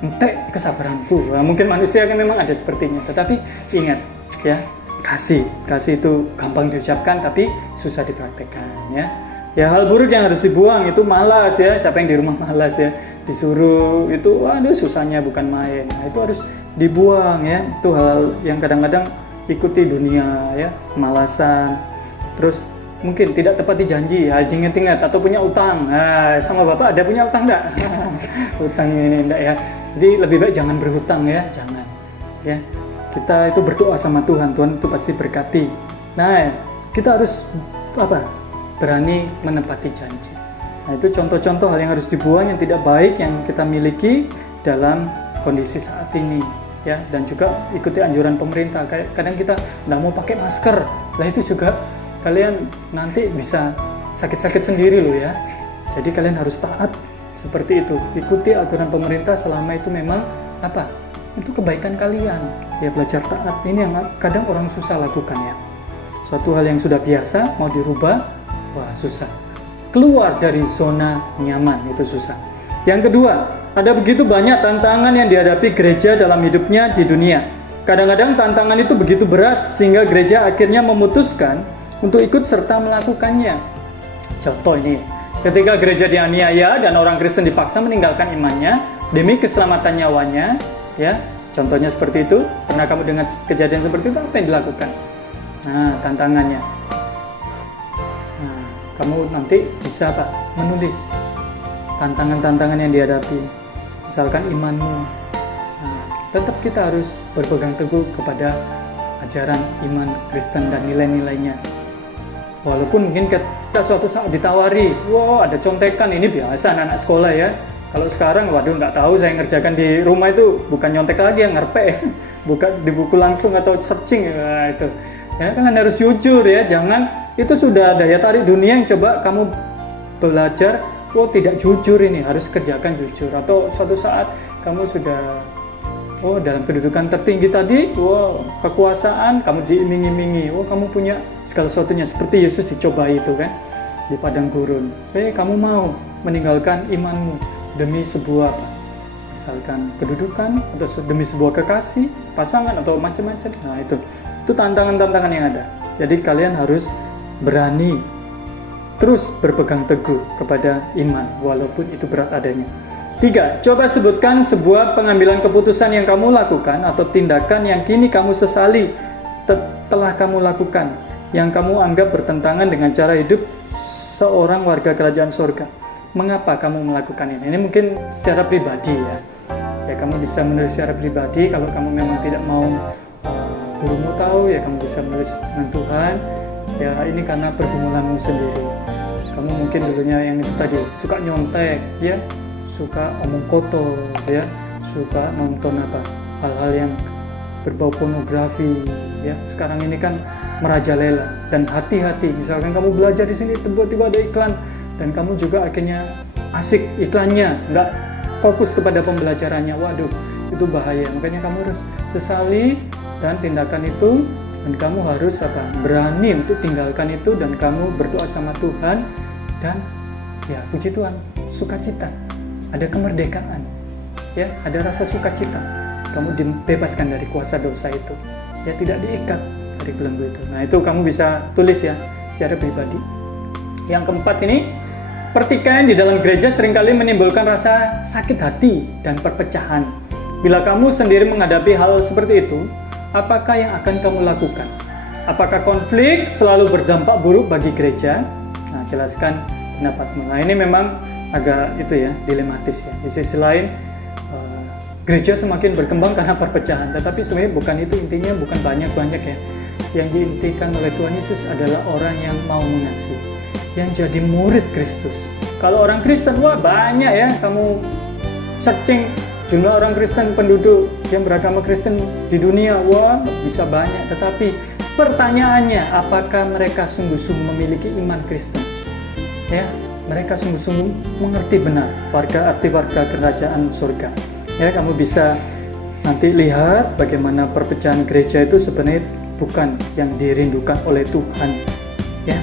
entek kesabaranku. Nah, mungkin manusia kan memang ada sepertinya, tetapi ingat ya, kasih itu gampang diucapkan tapi susah dipraktekkan ya. Ya hal buruk yang harus dibuang itu malas ya, siapa yang di rumah malas ya, disuruh itu susahnya bukan main. Nah itu harus dibuang ya, itu hal yang kadang-kadang ikuti dunia ya, kemalasan. Terus mungkin tidak tepati janji, ingat-ingat, atau punya utang. Nah, sama Bapak ada punya utang enggak? Utang ini enggak ya, jadi lebih baik jangan berhutang ya, jangan ya. Kita itu berdoa sama Tuhan, Tuhan itu pasti berkati. Nah kita harus berani menepati janji. Nah itu contoh-contoh hal yang harus dibuang yang tidak baik yang kita miliki dalam kondisi saat ini ya, dan juga ikuti anjuran pemerintah. Kadang kita nggak mau pakai masker, lah itu juga kalian nanti bisa sakit-sakit sendiri loh ya. Jadi kalian harus taat seperti itu, ikuti aturan pemerintah selama itu memang itu kebaikan kalian ya. Belajar taat ini yang kadang orang susah lakukan ya. Suatu hal yang sudah biasa mau dirubah, susah. Keluar dari zona nyaman itu susah. Yang kedua, ada begitu banyak tantangan yang dihadapi gereja dalam hidupnya di dunia. Kadang-kadang tantangan itu begitu berat sehingga gereja akhirnya memutuskan untuk ikut serta melakukannya. Contoh ini, ketika gereja dianiaya dan orang Kristen dipaksa meninggalkan imannya demi keselamatan nyawanya, ya. Contohnya seperti itu. Pernah kamu dengar kejadian seperti itu? Apa yang dilakukan? Nah, tantangannya. Kamu nanti bisa menulis tantangan-tantangan yang dihadapi, misalkan imanmu. Nah, tetap kita harus berpegang teguh kepada ajaran iman Kristen dan nilai-nilainya. Walaupun mungkin kita suatu saat ditawari, wow ada contekan, ini biasa anak-anak sekolah ya. Kalau sekarang, waduh nggak tahu, saya ngerjakan di rumah itu bukan nyontek lagi, yang ngerpek ya. Bukan di buku langsung atau searching, nah, itu. Ya, kalian harus jujur ya, jangan itu sudah daya tarik dunia yang coba kamu belajar, oh tidak jujur ini, harus kerjakan jujur. Atau suatu saat kamu sudah, oh dalam kedudukan tertinggi tadi, wow kekuasaan, kamu diiming-imingi, oh kamu punya segala sesuatunya, seperti Yesus dicobai itu kan, di padang gurun. Kamu mau meninggalkan imanmu demi sebuah misalkan kedudukan atau demi sebuah kekasih, pasangan atau macam-macam. Nah itu tantangan-tantangan yang ada. Jadi kalian harus berani terus berpegang teguh kepada iman walaupun itu berat adanya. 3. Coba sebutkan sebuah pengambilan keputusan yang kamu lakukan atau tindakan yang kini kamu sesali telah kamu lakukan, yang kamu anggap bertentangan dengan cara hidup seorang warga kerajaan surga. Mengapa kamu melakukan ini? Ini mungkin secara pribadi ya. Ya kamu bisa menulis secara pribadi. Kalau kamu memang tidak mau gurumu tahu, ya kamu bisa menulis dengan Tuhan. Ya ini karena pergumulanmu sendiri. Kamu mungkin dulunya yang itu tadi suka nyontek, ya, suka omong kotor, ya, suka nonton hal-hal yang berbau pornografi, ya. Sekarang ini kan merajalela, dan hati-hati. Misalkan kamu belajar di sini tiba-tiba ada iklan. Dan kamu juga akhirnya asik iklannya, nggak fokus kepada pembelajarannya. Waduh, itu bahaya. Makanya kamu harus sesali dan tindakan itu, dan kamu harus berani untuk tinggalkan itu, dan kamu berdoa sama Tuhan, dan ya puji Tuhan, sukacita, ada kemerdekaan, ya, ada rasa sukacita. Kamu dibebaskan dari kuasa dosa itu, ya, tidak diikat dari belenggu itu. Nah itu kamu bisa tulis ya secara pribadi. Yang keempat ini, pertikaian di dalam gereja seringkali menimbulkan rasa sakit hati dan perpecahan. Bila kamu sendiri menghadapi hal seperti itu, apakah yang akan kamu lakukan? Apakah konflik selalu berdampak buruk bagi gereja? Nah, jelaskan pendapatmu. Nah, ini memang agak itu ya, dilematis ya. Di sisi lain, gereja semakin berkembang karena perpecahan. Tetapi sebenarnya bukan itu intinya, bukan banyak-banyak ya. Yang diintikan oleh Tuhan Yesus adalah orang yang mau mengasihi, yang jadi murid Kristus. Kalau orang Kristen, wah banyak ya, kamu searching jumlah orang Kristen, penduduk yang beragama Kristen di dunia, wah bisa banyak. Tetapi pertanyaannya, apakah mereka sungguh-sungguh memiliki iman Kristen? Ya, mereka sungguh-sungguh mengerti benar arti warga kerajaan surga. Ya, kamu bisa nanti lihat bagaimana perpecahan gereja itu sebenarnya bukan yang dirindukan oleh Tuhan. Ya,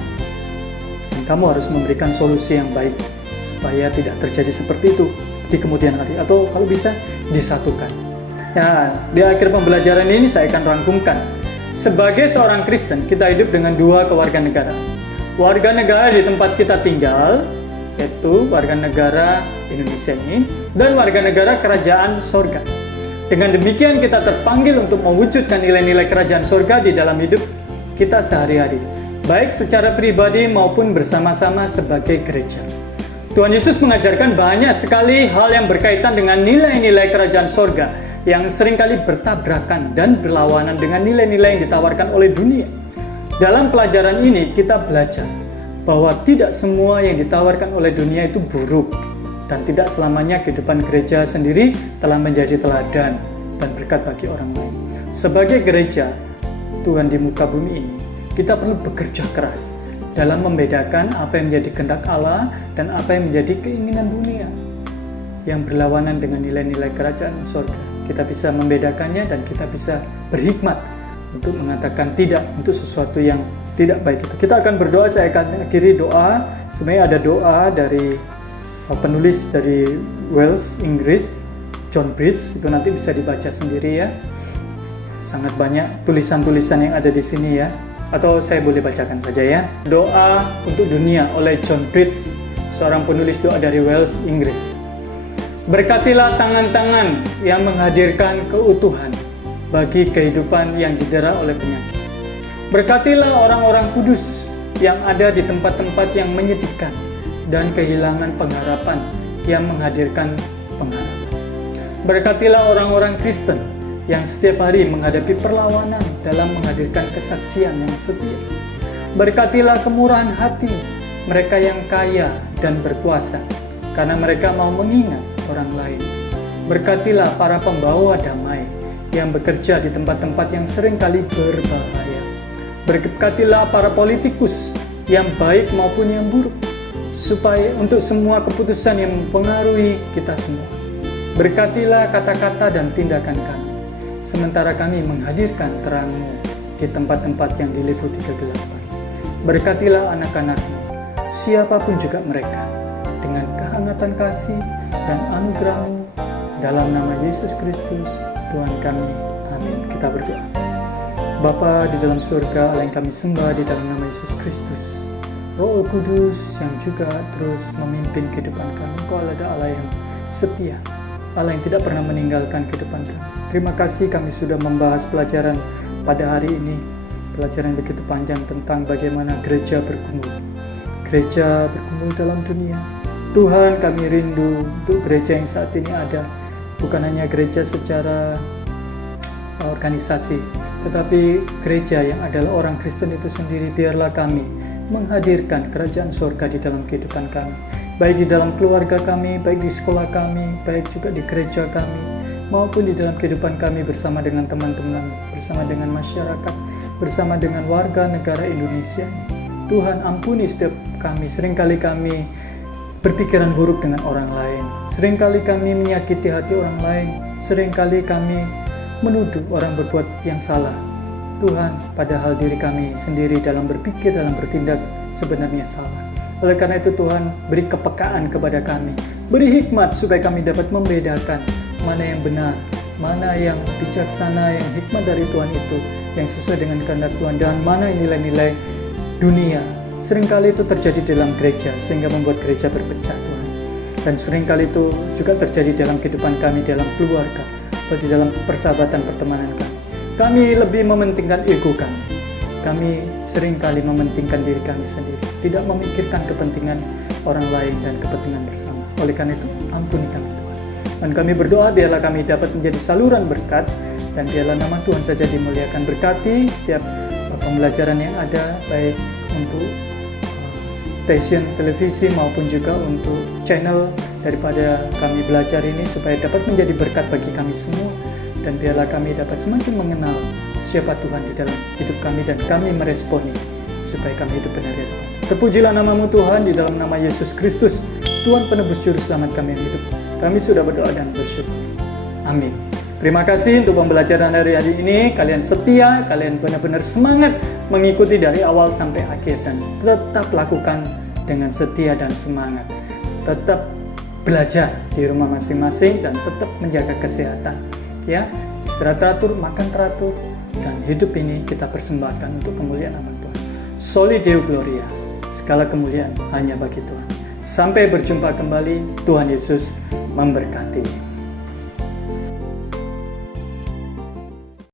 kamu harus memberikan solusi yang baik supaya tidak terjadi seperti itu di kemudian hari, atau kalau bisa disatukan. Ya, di akhir pembelajaran ini saya akan rangkumkan. Sebagai seorang Kristen, kita hidup dengan dua kewarganegaraan. Warga negara di tempat kita tinggal, yaitu warga negara Indonesia ini, dan warga negara kerajaan surga. Dengan demikian kita terpanggil untuk mewujudkan nilai-nilai kerajaan surga di dalam hidup kita sehari-hari, baik secara pribadi maupun bersama-sama sebagai gereja. Tuhan Yesus mengajarkan banyak sekali hal yang berkaitan dengan nilai-nilai kerajaan surga yang seringkali bertabrakan dan berlawanan dengan nilai-nilai yang ditawarkan oleh dunia. Dalam pelajaran ini kita belajar bahwa tidak semua yang ditawarkan oleh dunia itu buruk, dan tidak selamanya kehidupan gereja sendiri telah menjadi teladan dan berkat bagi orang lain. Sebagai gereja Tuhan di muka bumi ini, kita perlu bekerja keras dalam membedakan apa yang menjadi kehendak Allah dan apa yang menjadi keinginan dunia yang berlawanan dengan nilai-nilai kerajaan surga. Kita bisa membedakannya dan kita bisa berhikmat untuk mengatakan tidak untuk sesuatu yang tidak baik itu. Kita akan berdoa, saya akan akhiri doa. Sebenarnya ada doa dari penulis dari Wales, Inggris, John Bridge, itu nanti bisa dibaca sendiri ya. Sangat banyak tulisan-tulisan yang ada di sini ya. Atau saya boleh bacakan saja ya. Doa untuk dunia oleh John Bridge, seorang penulis doa dari Wales, Inggris. Berkatilah tangan-tangan yang menghadirkan keutuhan bagi kehidupan yang didera oleh penyakit. Berkatilah orang-orang kudus yang ada di tempat-tempat yang menyedihkan dan kehilangan pengharapan yang menghadirkan pengharapan. Berkatilah orang-orang Kristen yang setiap hari menghadapi perlawanan dalam menghadirkan kesaksian yang setia. Berkatilah kemurahan hati mereka yang kaya dan berkuasa, karena mereka mau mengingat orang lain. Berkatilah para pembawa damai yang bekerja di tempat-tempat yang seringkali berbahaya. Berkatilah para politikus yang baik maupun yang buruk, supaya untuk semua keputusan yang mempengaruhi kita semua. Berkatilah kata-kata dan tindakan kami, sementara kami menghadirkan terang-Mu di tempat-tempat yang diliputi kegelapan. Berkatilah anak-anak-Mu, siapapun juga mereka, dengan kehangatan kasih dan anugerah-Mu, dalam nama Yesus Kristus, Tuhan kami. Amin. Kita berdoa. Bapa di dalam surga, Allah yang kami sembah di dalam nama Yesus Kristus, Roh Kudus yang juga terus memimpin kehidupan kami. Engkau adalah Allah yang setia, Allah yang tidak pernah meninggalkan kehidupan kami. Terima kasih kami sudah membahas pelajaran pada hari ini, pelajaran begitu panjang tentang bagaimana gereja berkumpul dalam dunia. Tuhan, kami rindu untuk gereja yang saat ini ada, bukan hanya gereja secara organisasi, tetapi gereja yang adalah orang Kristen itu sendiri. Biarlah kami menghadirkan kerajaan surga di dalam kehidupan kami, baik di dalam keluarga kami, baik di sekolah kami, baik juga di gereja kami, maupun di dalam kehidupan kami bersama dengan teman-teman, bersama dengan masyarakat, bersama dengan warga negara Indonesia. Tuhan, ampuni setiap kami. Seringkali kami berpikiran buruk dengan orang lain, seringkali kami menyakiti hati orang lain, seringkali kami menuduh orang berbuat yang salah. Tuhan, padahal diri kami sendiri dalam berpikir, dalam bertindak sebenarnya salah. Oleh karena itu Tuhan, beri kepekaan kepada kami, beri hikmat supaya kami dapat membedakan mana yang benar, mana yang bijaksana, yang hikmat dari Tuhan itu, yang sesuai dengan kehendak Tuhan, dan mana nilai-nilai dunia. Seringkali itu terjadi dalam gereja, sehingga membuat gereja berpecah, Tuhan. Dan seringkali itu juga terjadi dalam kehidupan kami, dalam keluarga, atau di dalam persahabatan pertemanan kami. Kami lebih mementingkan ego kami. Kami seringkali mementingkan diri kami sendiri, tidak memikirkan kepentingan orang lain dan kepentingan bersama. Oleh karena itu, ampuni kami Tuhan. Dan kami berdoa biarlah kami dapat menjadi saluran berkat, dan biarlah nama Tuhan saja dimuliakan. Berkati setiap pembelajaran yang ada, baik untuk stasiun televisi maupun juga untuk channel daripada kami belajar ini, supaya dapat menjadi berkat bagi kami semua. Dan biarlah kami dapat semakin mengenal siapa Tuhan di dalam hidup kami, dan kami meresponi supaya kami hidup benar ya Tuhan. Terpujilah nama-Mu Tuhan, di dalam nama Yesus Kristus, Tuhan penebus juru selamat kami yang hidup. Kami sudah berdoa dan bersyukur. Amin. Terima kasih untuk pembelajaran hari ini. Kalian setia, kalian benar-benar semangat mengikuti dari awal sampai akhir, dan tetap lakukan dengan setia dan semangat. Tetap belajar di rumah masing-masing dan tetap menjaga kesehatan. Ya, istirahat teratur, makan teratur, dan hidup ini kita persembahkan untuk kemuliaan nama Tuhan. Soli Deo Gloria, segala kemuliaan hanya bagi Tuhan. Sampai berjumpa kembali, Tuhan Yesus memberkati.